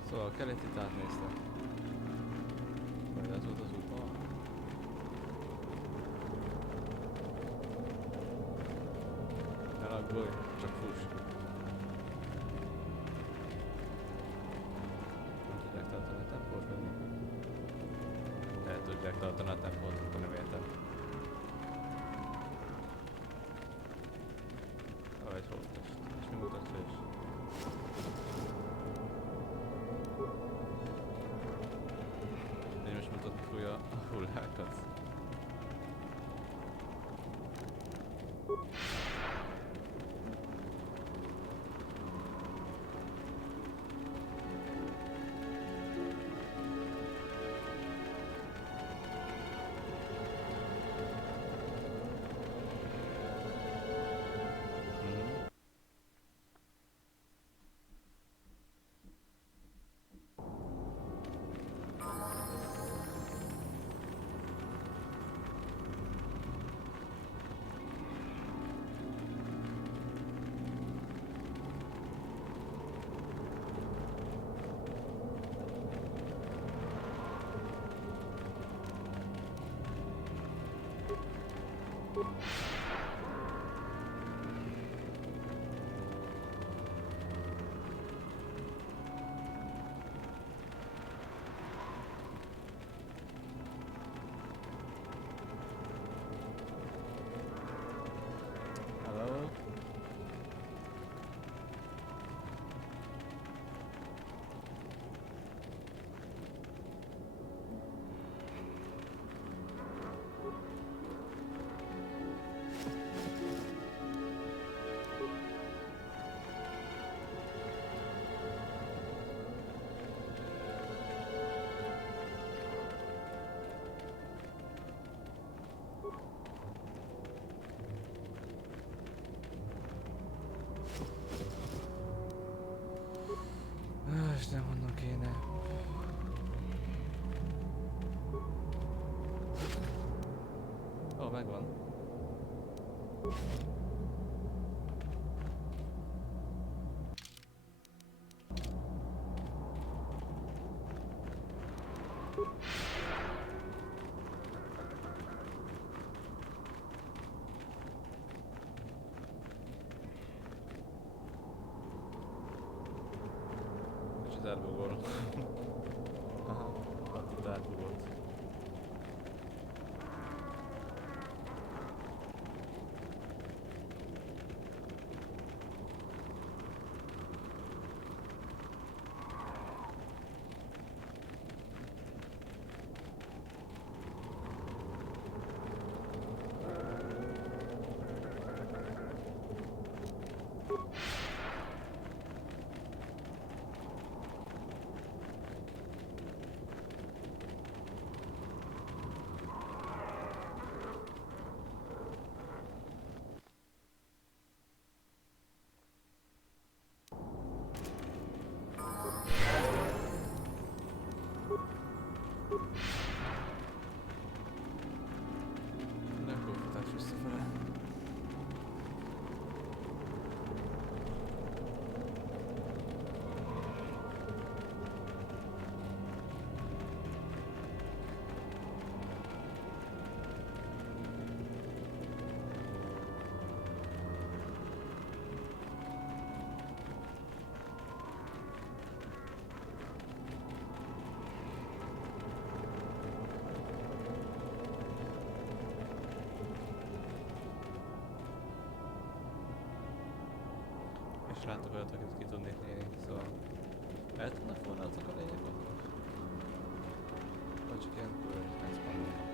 Szóval a keletit átnéztem. Vagy az volt az út. Ne laggolj, csak fuss. Nem tudják tartani a tempót, vagy mi? El tudják tartani a tempót, akkor nem értem. Egy holttest. És mi mutatja is? Én most mutatni fogja a hullákat. Hello? És nem honnan kéne. Ó, megvan. Kicsit elbugol. Aha, ott elbugolt. is láttok olyat, akit ki tudnék néni, szóval el tudnak volnátok a lények ott? Vagy csak ilyen körülményhez panolnak?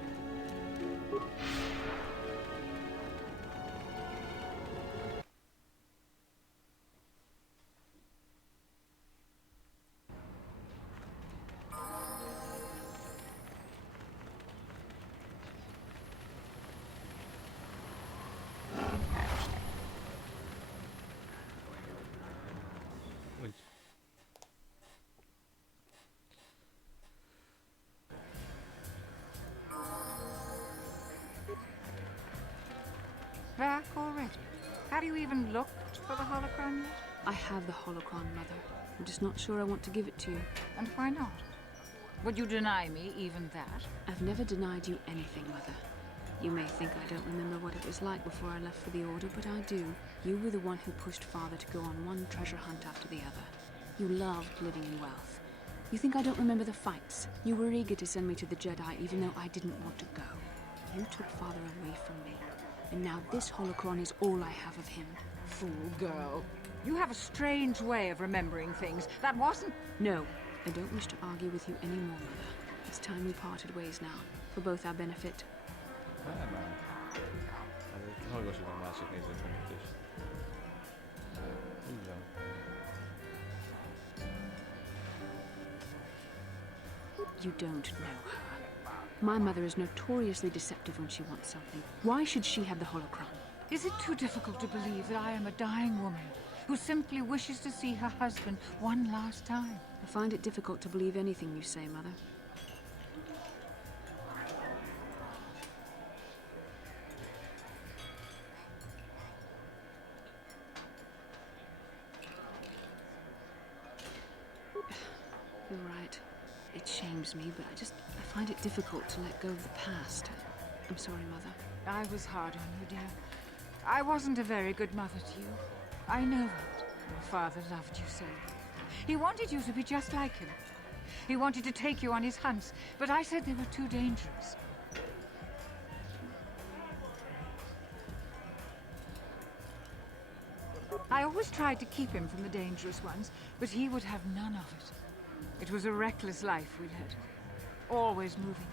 Úgy. Back already? Have you even looked for the holocron yet? I have the holocron, Mother. I'm just not sure I want to give it to you. And why not? Would you deny me even that? I've never denied you anything, Mother. You may think I don't remember what it was like before I left for the Order, but I do. You were the one who pushed Father to go on one treasure hunt after the other. You loved living in wealth. You think I don't remember the fights? You were eager to send me to the Jedi even though I didn't want to go. You took Father away from me. And now this holocron is all I have of him. Fool girl. You have a strange way of remembering things. That wasn't... No, I don't wish to argue with you anymore, Mother. It's time we parted ways now, for both our benefit. Nem. Azért hallgassuk a másik nézőpontot is. Így van. You don't know her. My mother is notoriously deceptive when she wants something. Why should she have the holocron? Is it too difficult to believe that I am a dying woman who simply wishes to see her husband one last time? I find it difficult to believe anything you say, Mother. You're right. It shames me, but I find it difficult to let go of the past. I'm sorry, Mother. I was hard on you, dear. I wasn't a very good mother to you. I know that. Your father loved you so. He wanted you to be just like him. He wanted to take you on his hunts, but I said they were too dangerous. I always tried to keep him from the dangerous ones, but he would have none of it. It was a reckless life we led. Always moving.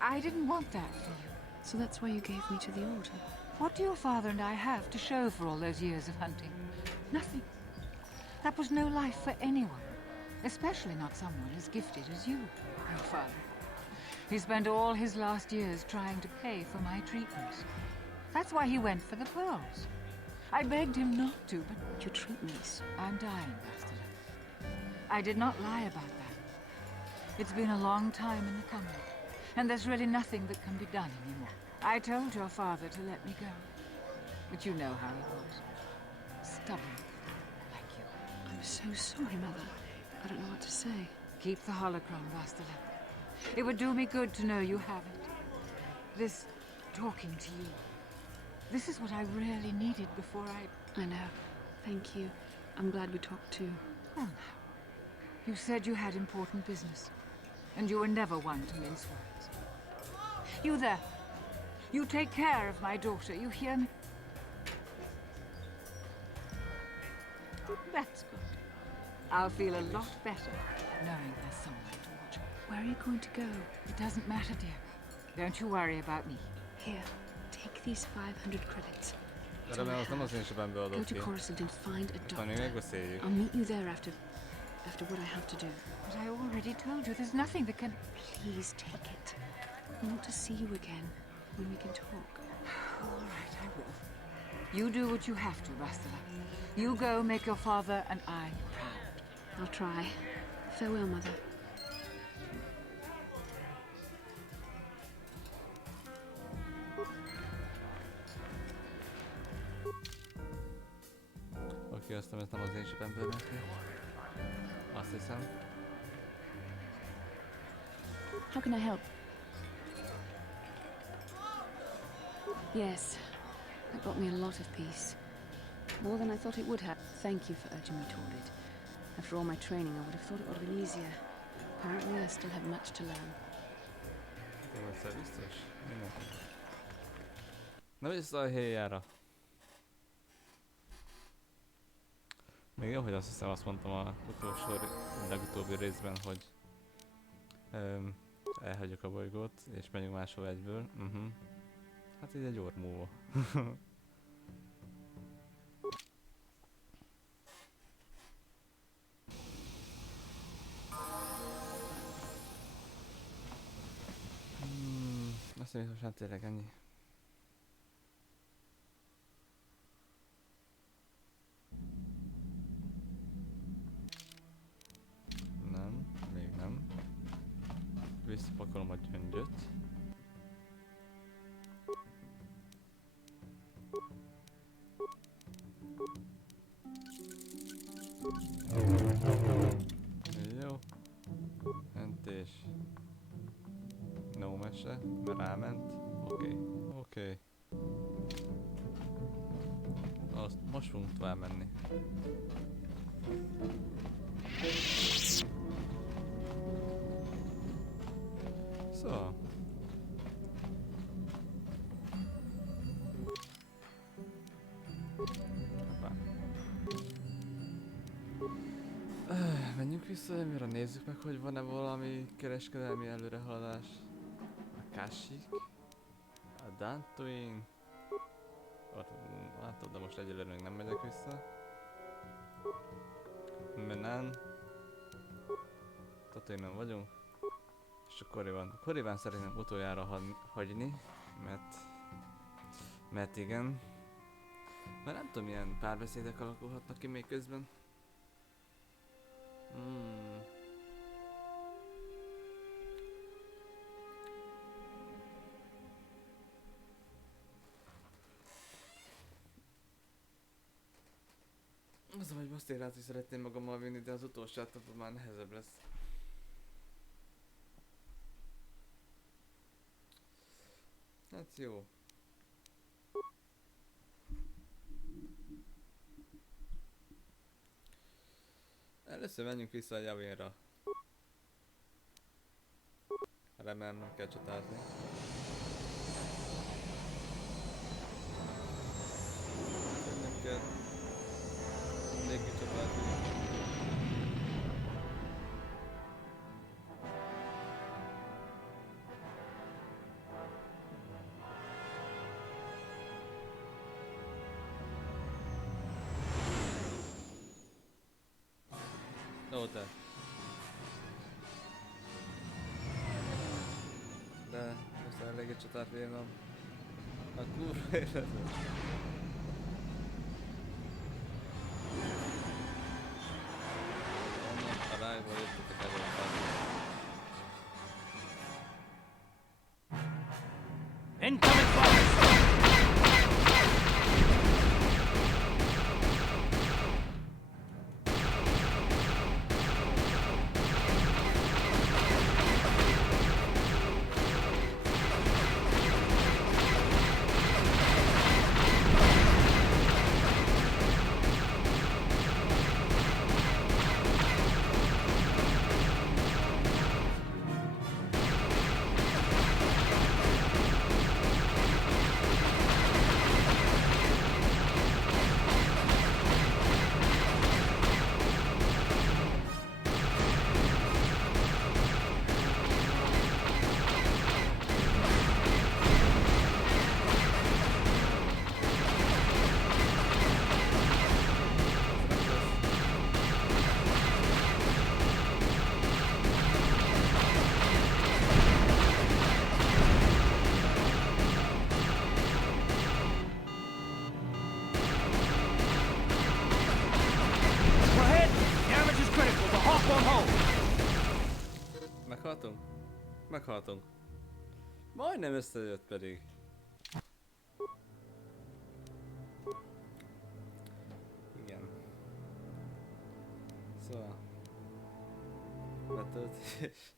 I didn't want that for you. So that's why you gave me to the Order? What do your father and I have to show for all those years of hunting? Nothing. That was no life for anyone. Especially not someone as gifted as you, your father. He spent all his last years trying to pay for my treatments. That's why he went for the pearls. I begged him not to, but... Your treatments? I'm dying, Bastila. I did not lie about that. It's been a long time in the coming, and there's really nothing that can be done anymore. I told your father to let me go, but you know how he was. Stubborn, like you. I'm so sorry, Mother. I don't know what to say. Keep the holocron, Bastila. It would do me good to know you have it. This talking to you. This is what I really needed before I know. Thank you. I'm glad we talked too. Well, now. You said you had important business, and you were never one to mince words. You there. You take care of my daughter, you hear me? That's good. I'll feel a lot better knowing there's someone to watch her. Where are you going to go? It doesn't matter, dear. Don't you worry about me. Here, take these 500 credits. Remélem, az nem az én sebembe Go adott to ki. Coruscant and find a Aztán még doctor. megbeszéljük. I'll meet you there after what I have to do. But I already told you there's nothing that can... Please take it. I want to see you again when we can talk. All right, I will. You do what you have to, Bastila. You go make your father and I proud. I'll try. Farewell, Mother. Oké, aztán ez nem az én sebemből ment ki. Azt hiszem. How can I help? Yes, that brought me a lot of peace. More than I thought it would have. Thank you for urging me toward it. After all my training, I would have thought it would have been easier. Apparently, I still have much to learn. Jó, egyszer biztos? Mindenki. Na vissza a helyjára. Még jó, hogy azt hiszem azt mondtam a legutóbbi részben, hogy elhagyjuk a bolygót, és megyünk máshol egyből. Hát így egy óra múlva. Azt hiszem, most már tényleg ennyi. Nem, még nem. Visszapakolom a gyöngyöt. Jó. Mentés. No mese, mert ráment. Oké. Azt most fogunk tovább menni. Szóval. Menjünk vissza, mire nézzük meg, hogy van-e valami kereskedelmi előrehaladás. A Kashyyyk, a Dantooine. Látod, de most egyelőre még nem megyek vissza. Menan. Tatooine-on vagyunk. És a Korriban szeretném utoljára hagyni, mert igen. Mert nem tudom, milyen párbeszédek alakulhatnak ki még közben. Az, hogy Basztérát is szeretném magammal vinni, de az utolsó etapban már nehezebb lesz. Hát jó. Először menjünk vissza a Yavin-ra. Remélem nem kell csatázni. Nem kell légi csatázni. Ó, te. De most eléggé csatát vélnem. A kurva életben. Onnan a rájból jöttetek előtt. Incoming fire! Meghaltunk. Majdnem összejött pedig. Igen. Szóval. Betöltés.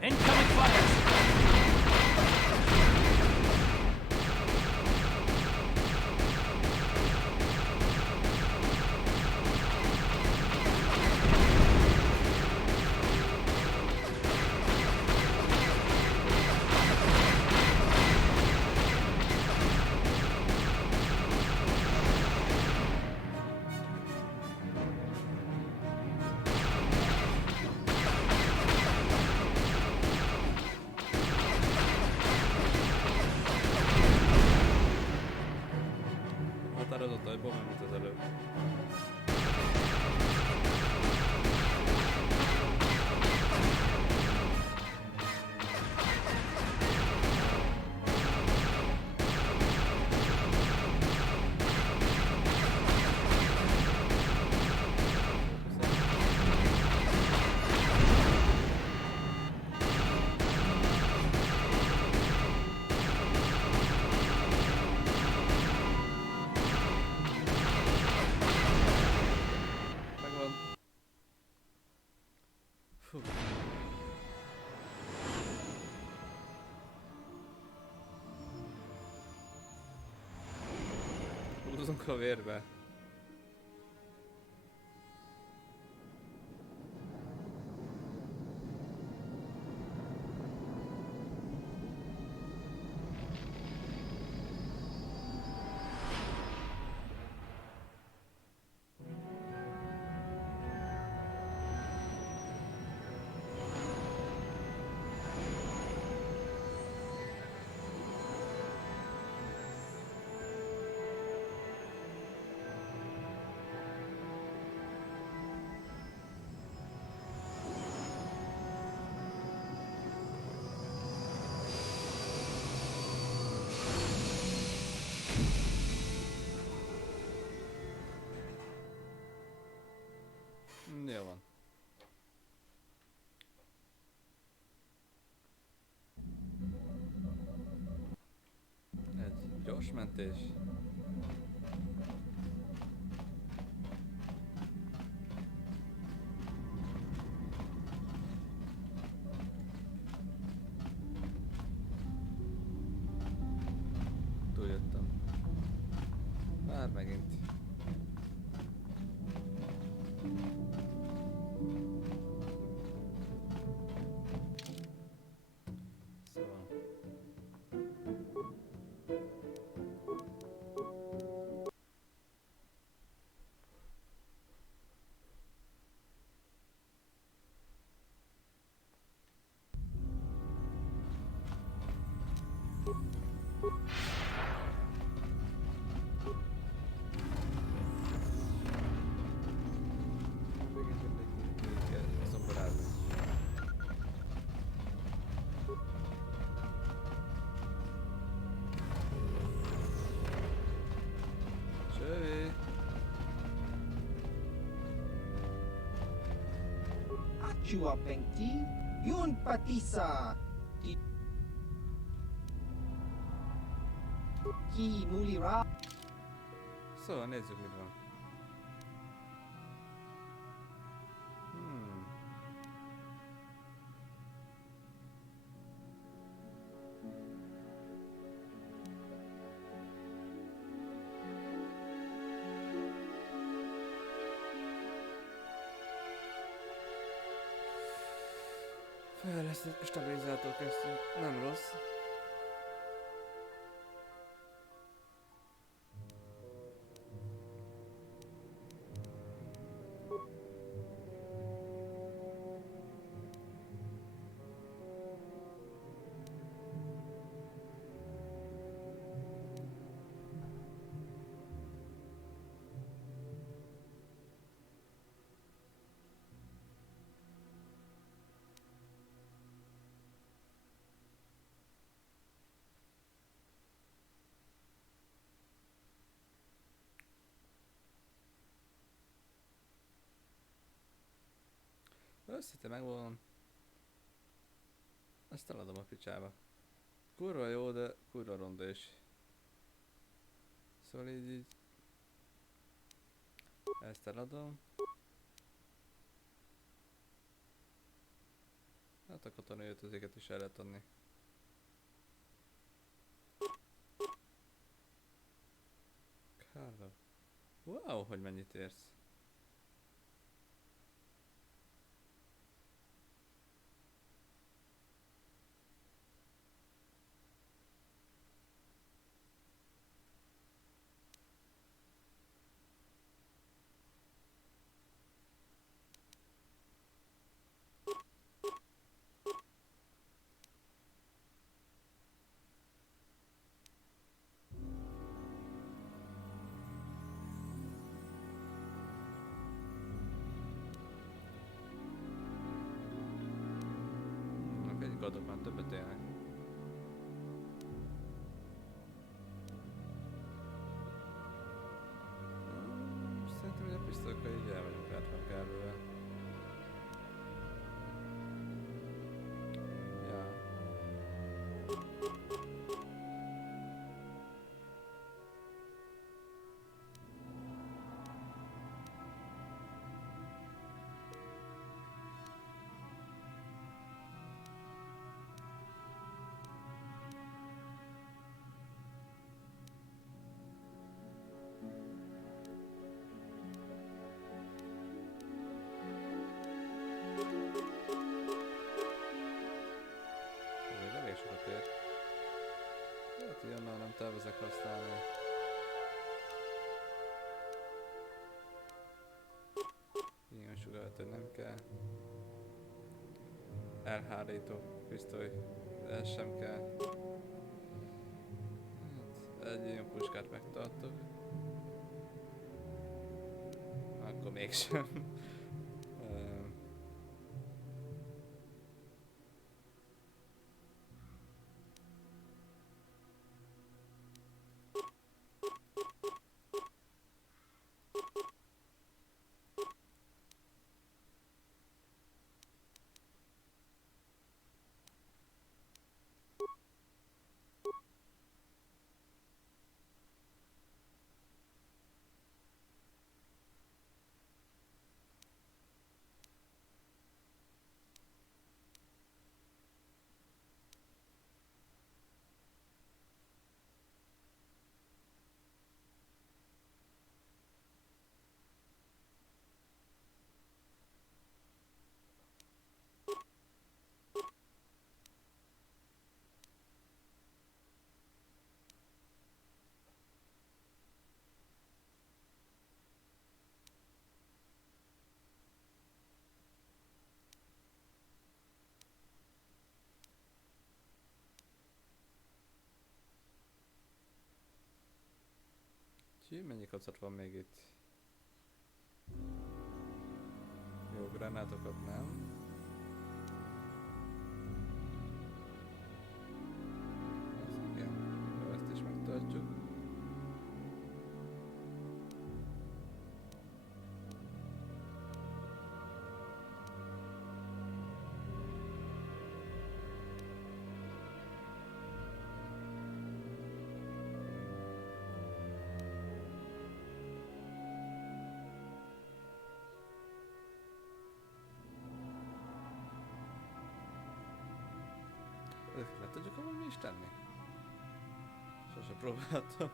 Incoming fire! Határozott a bomba, mint az előbb. Megvan. Fú. Húzunk a vérbe. Jó van. Egy gyors mentés. Túljöttem. Már megint. Szóval. Megint mindig kell szomborázni. Csövi! Achua Pengti, Yun Patisa, Ki Mulira. Szóval nézzük, mit van. Fejlesztett stabilizátor kezdtünk. Nem rossz. Összete megvan. Ezt eladom a picsába. Kurva jó, de kurva ronda is. Szóval így. Ezt eladom. Hát a katonai öltözéket is el lehet adni. Carlo. Wow, hogy mennyit érsz. Egy gadok már többet élnek. Szerintem hogy a pisztolyokkal így el vagyunk látva kellően. Ja. Ez elég sokat ér. Hát ilyennel nem tervezek használni. Ilyen sugarvető nem kell. Elhárító pisztoly, ez sem kell. Hát egy ilyen puskát megtartok. Akkor mégsem. Úgyhogy mennyi kacat van még itt? Jó, gránátokat nem. Ez igen, jó, ezt is megtartjuk. Ezeket le tudjuk amúgy mi is tenni? Sose próbáltam.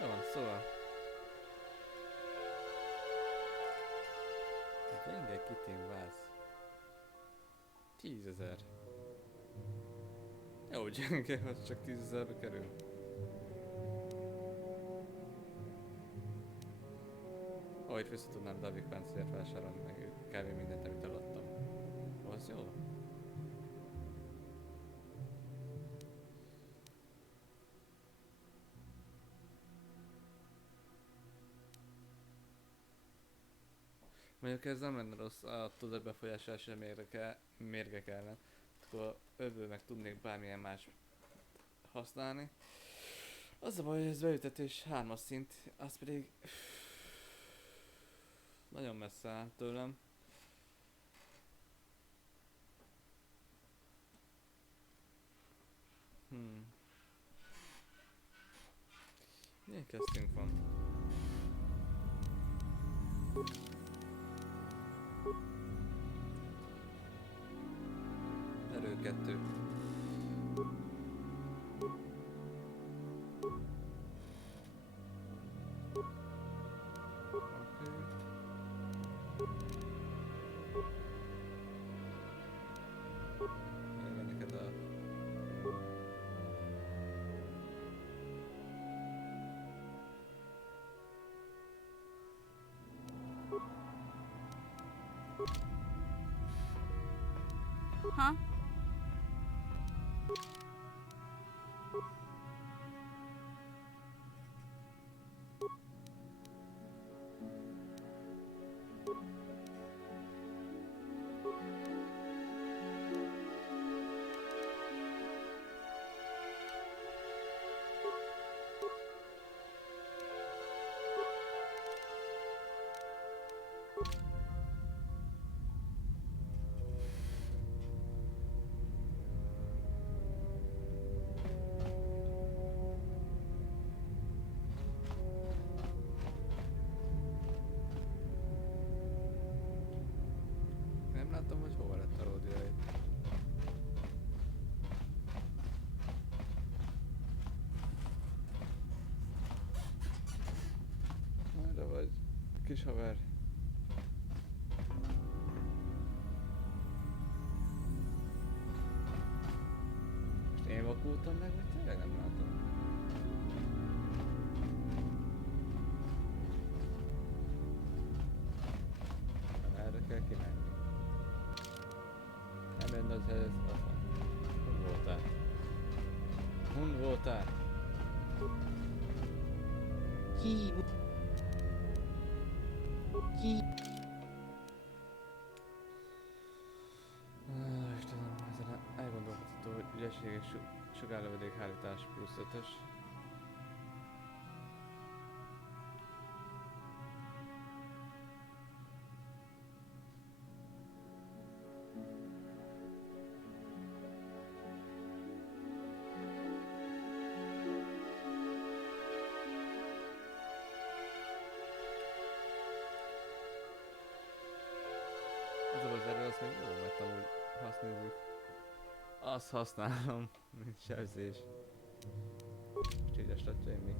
Jó van, szóval. Gyenge kitin váz. 10 000. Jó gyenge, az csak 10 000-be kerül. Ó, itt vissza tudnám Davik páncélt vásárolni, meg kb. Mindent, amit eladtam. Az jó? Mondjuk ez nem lenne rossz a tudatbefolyásolási mérgek ellen. Akkor ebből meg tudnék bármilyen más használni. Az a baj, hogy ez beütetés 3-as szint, az pedig nagyon messze áll tőlem. Milyen kezdtünk van? Erő 2. Huh? Nem láttam, hogy hova lett a ródiai. Merre vagy, kis haver? Most én vakultam meg, vagy tényleg nem látom? Erre kell kimenni. Nem egy nagy hely, ez ott van. Hun voltál? Hun voltál? Ki... Istenem, ezen elgondolkodható, hogy ügyességes sugárlövedék hárítás plusz 5-ös. Az erről az még jó, mert amúgy ha azt nézzük, azt használom, mint sebzés. Most így a statjaim még.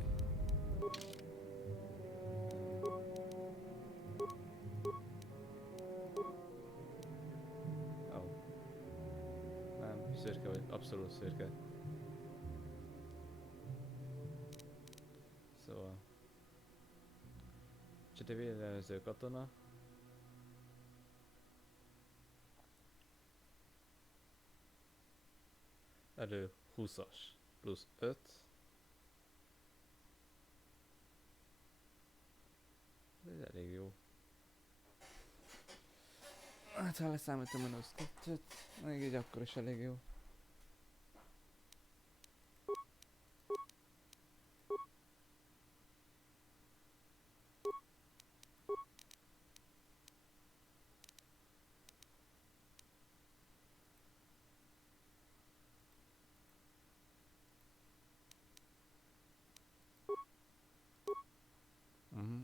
Oh. Nem, szürke vagy, abszolút szürke. Szóval. Csati védelmező katona. Erő 20-as plusz 5. Ez elég jó. Hát ha leszámítom a mínusz 2-t, még így akkor is elég jó.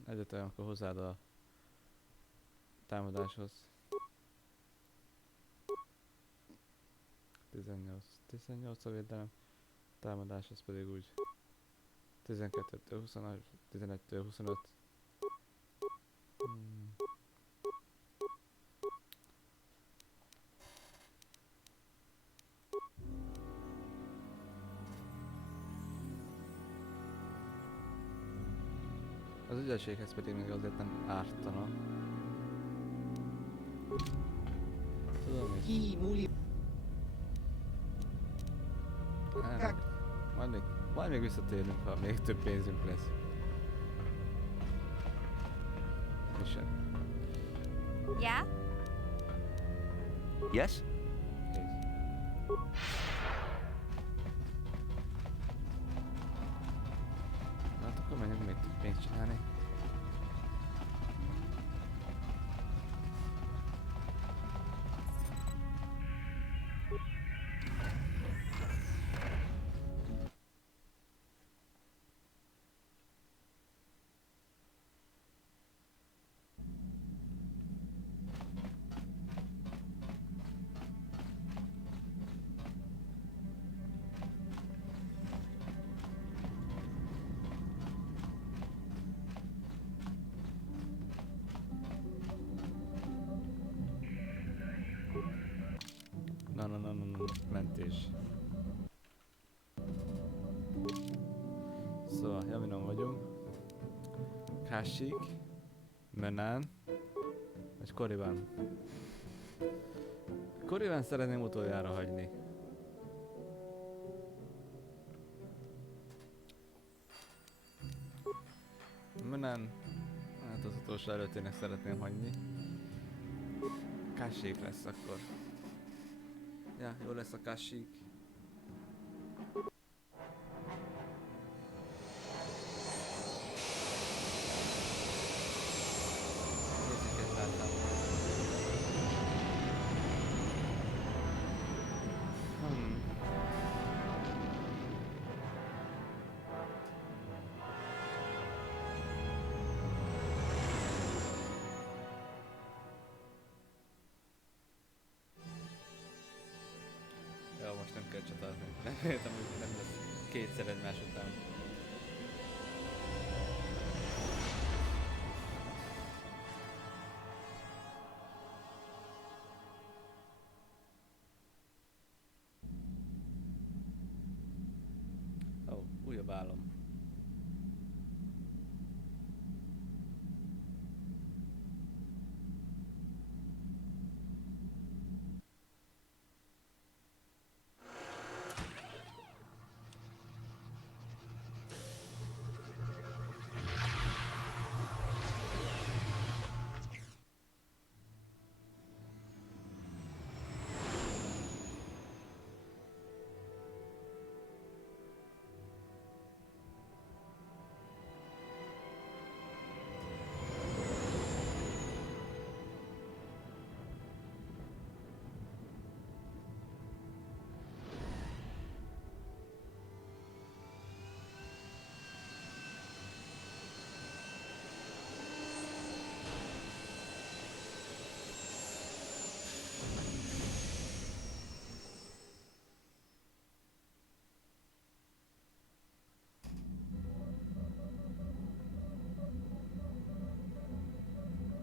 Egyetem akkor hozzád a támadáshoz. 18 a védelem, támadáshoz pedig úgy 12-től 20, 11-től 25. Az ügyességhez pedig még azért nem ártana. Tudom is. Ki múli... Majd még visszatérünk, ha még több pénzünk lesz. Mission. Yeah? Yes? Hát akkor menjünk még több pénzt csinálni. mentés. Szóval, Jaminon vagyunk. Kashyyyk, Menán, és Koriban. Koriban szeretném utoljára hagyni. Menán, hát az utolsó előttének szeretném hagyni. Kashyyyk lesz akkor. Ja, jó lesz a Kashyyyk. Ja, most nem kell csatázni. Reméltem, hogy nem lesz kétszer egymás után. Ó, újabb álom.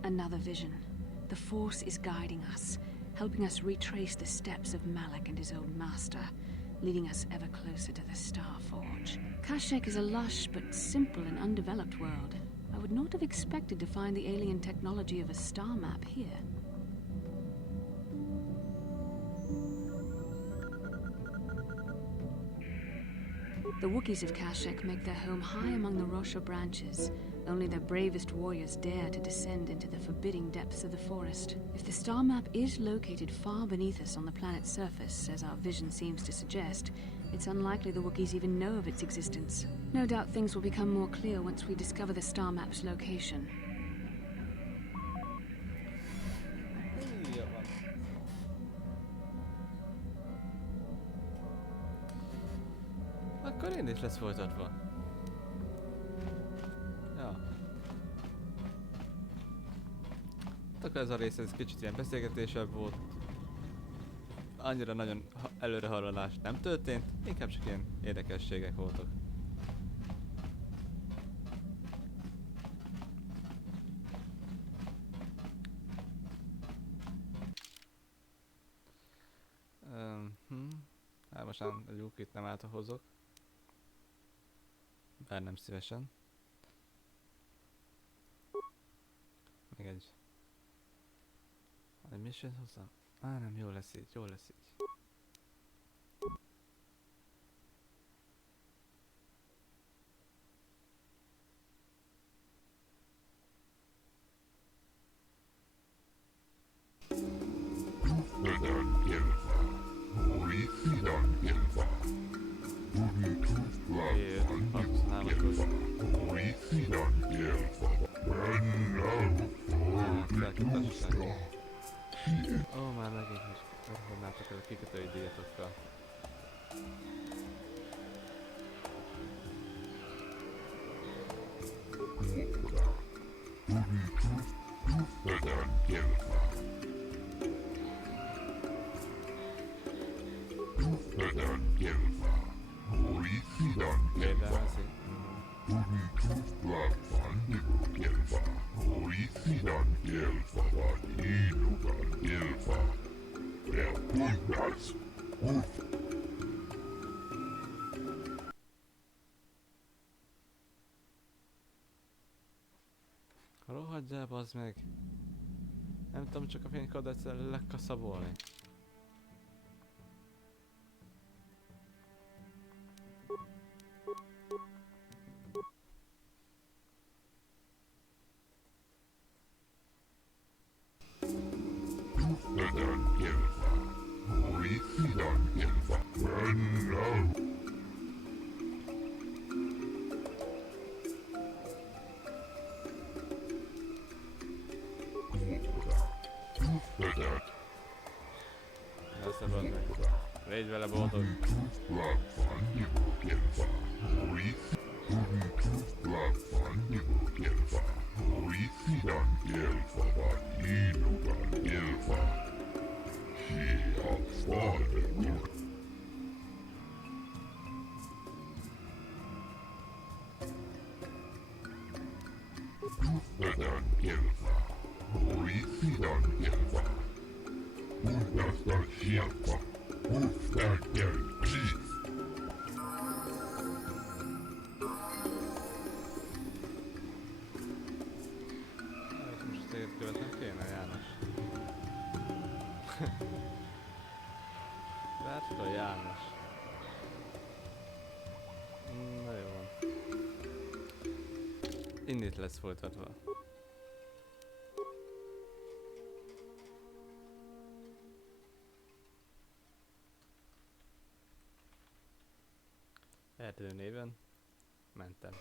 Another vision. The Force is guiding us, helping us retrace the steps of Malak and his old master, leading us ever closer to the Star Forge. Kashyyyk is a lush but simple and undeveloped world. I would not have expected to find the alien technology of a star map here. The Wookiees of Kashyyyk make their home high among the Rosha branches. Only their bravest warriors dare to descend into the forbidding depths of the forest. If the star map is located far beneath us on the planet's surface, as our vision seems to suggest, it's unlikely the Wookiees even know of its existence. No doubt things will become more clear once we discover the star map's location. Akkor én is lesz folytatva. Ja. Akkor ez a rész, ez kicsit ilyen beszélgetésebb volt. Annyira nagyon előrehaladás nem történt, inkább csak ilyen érdekességek voltak. Hát most egy Wookieet nem áthozok. Bár nem szívesen. Még egy mission hozzá? Nem, jó lesz így, jó lesz így. Ó, már megint megvonnátok el a kikötői díjatokkal. Rohadj el, bazd meg! Nem tudom csak a fénykardot egyszer lekaszabolni. Persze, bazd meg. Légy vele boldog. Most téged követnem kéne, János. Látka, János. Na jó van. Innit lesz folytatva. Erdő néven mentem.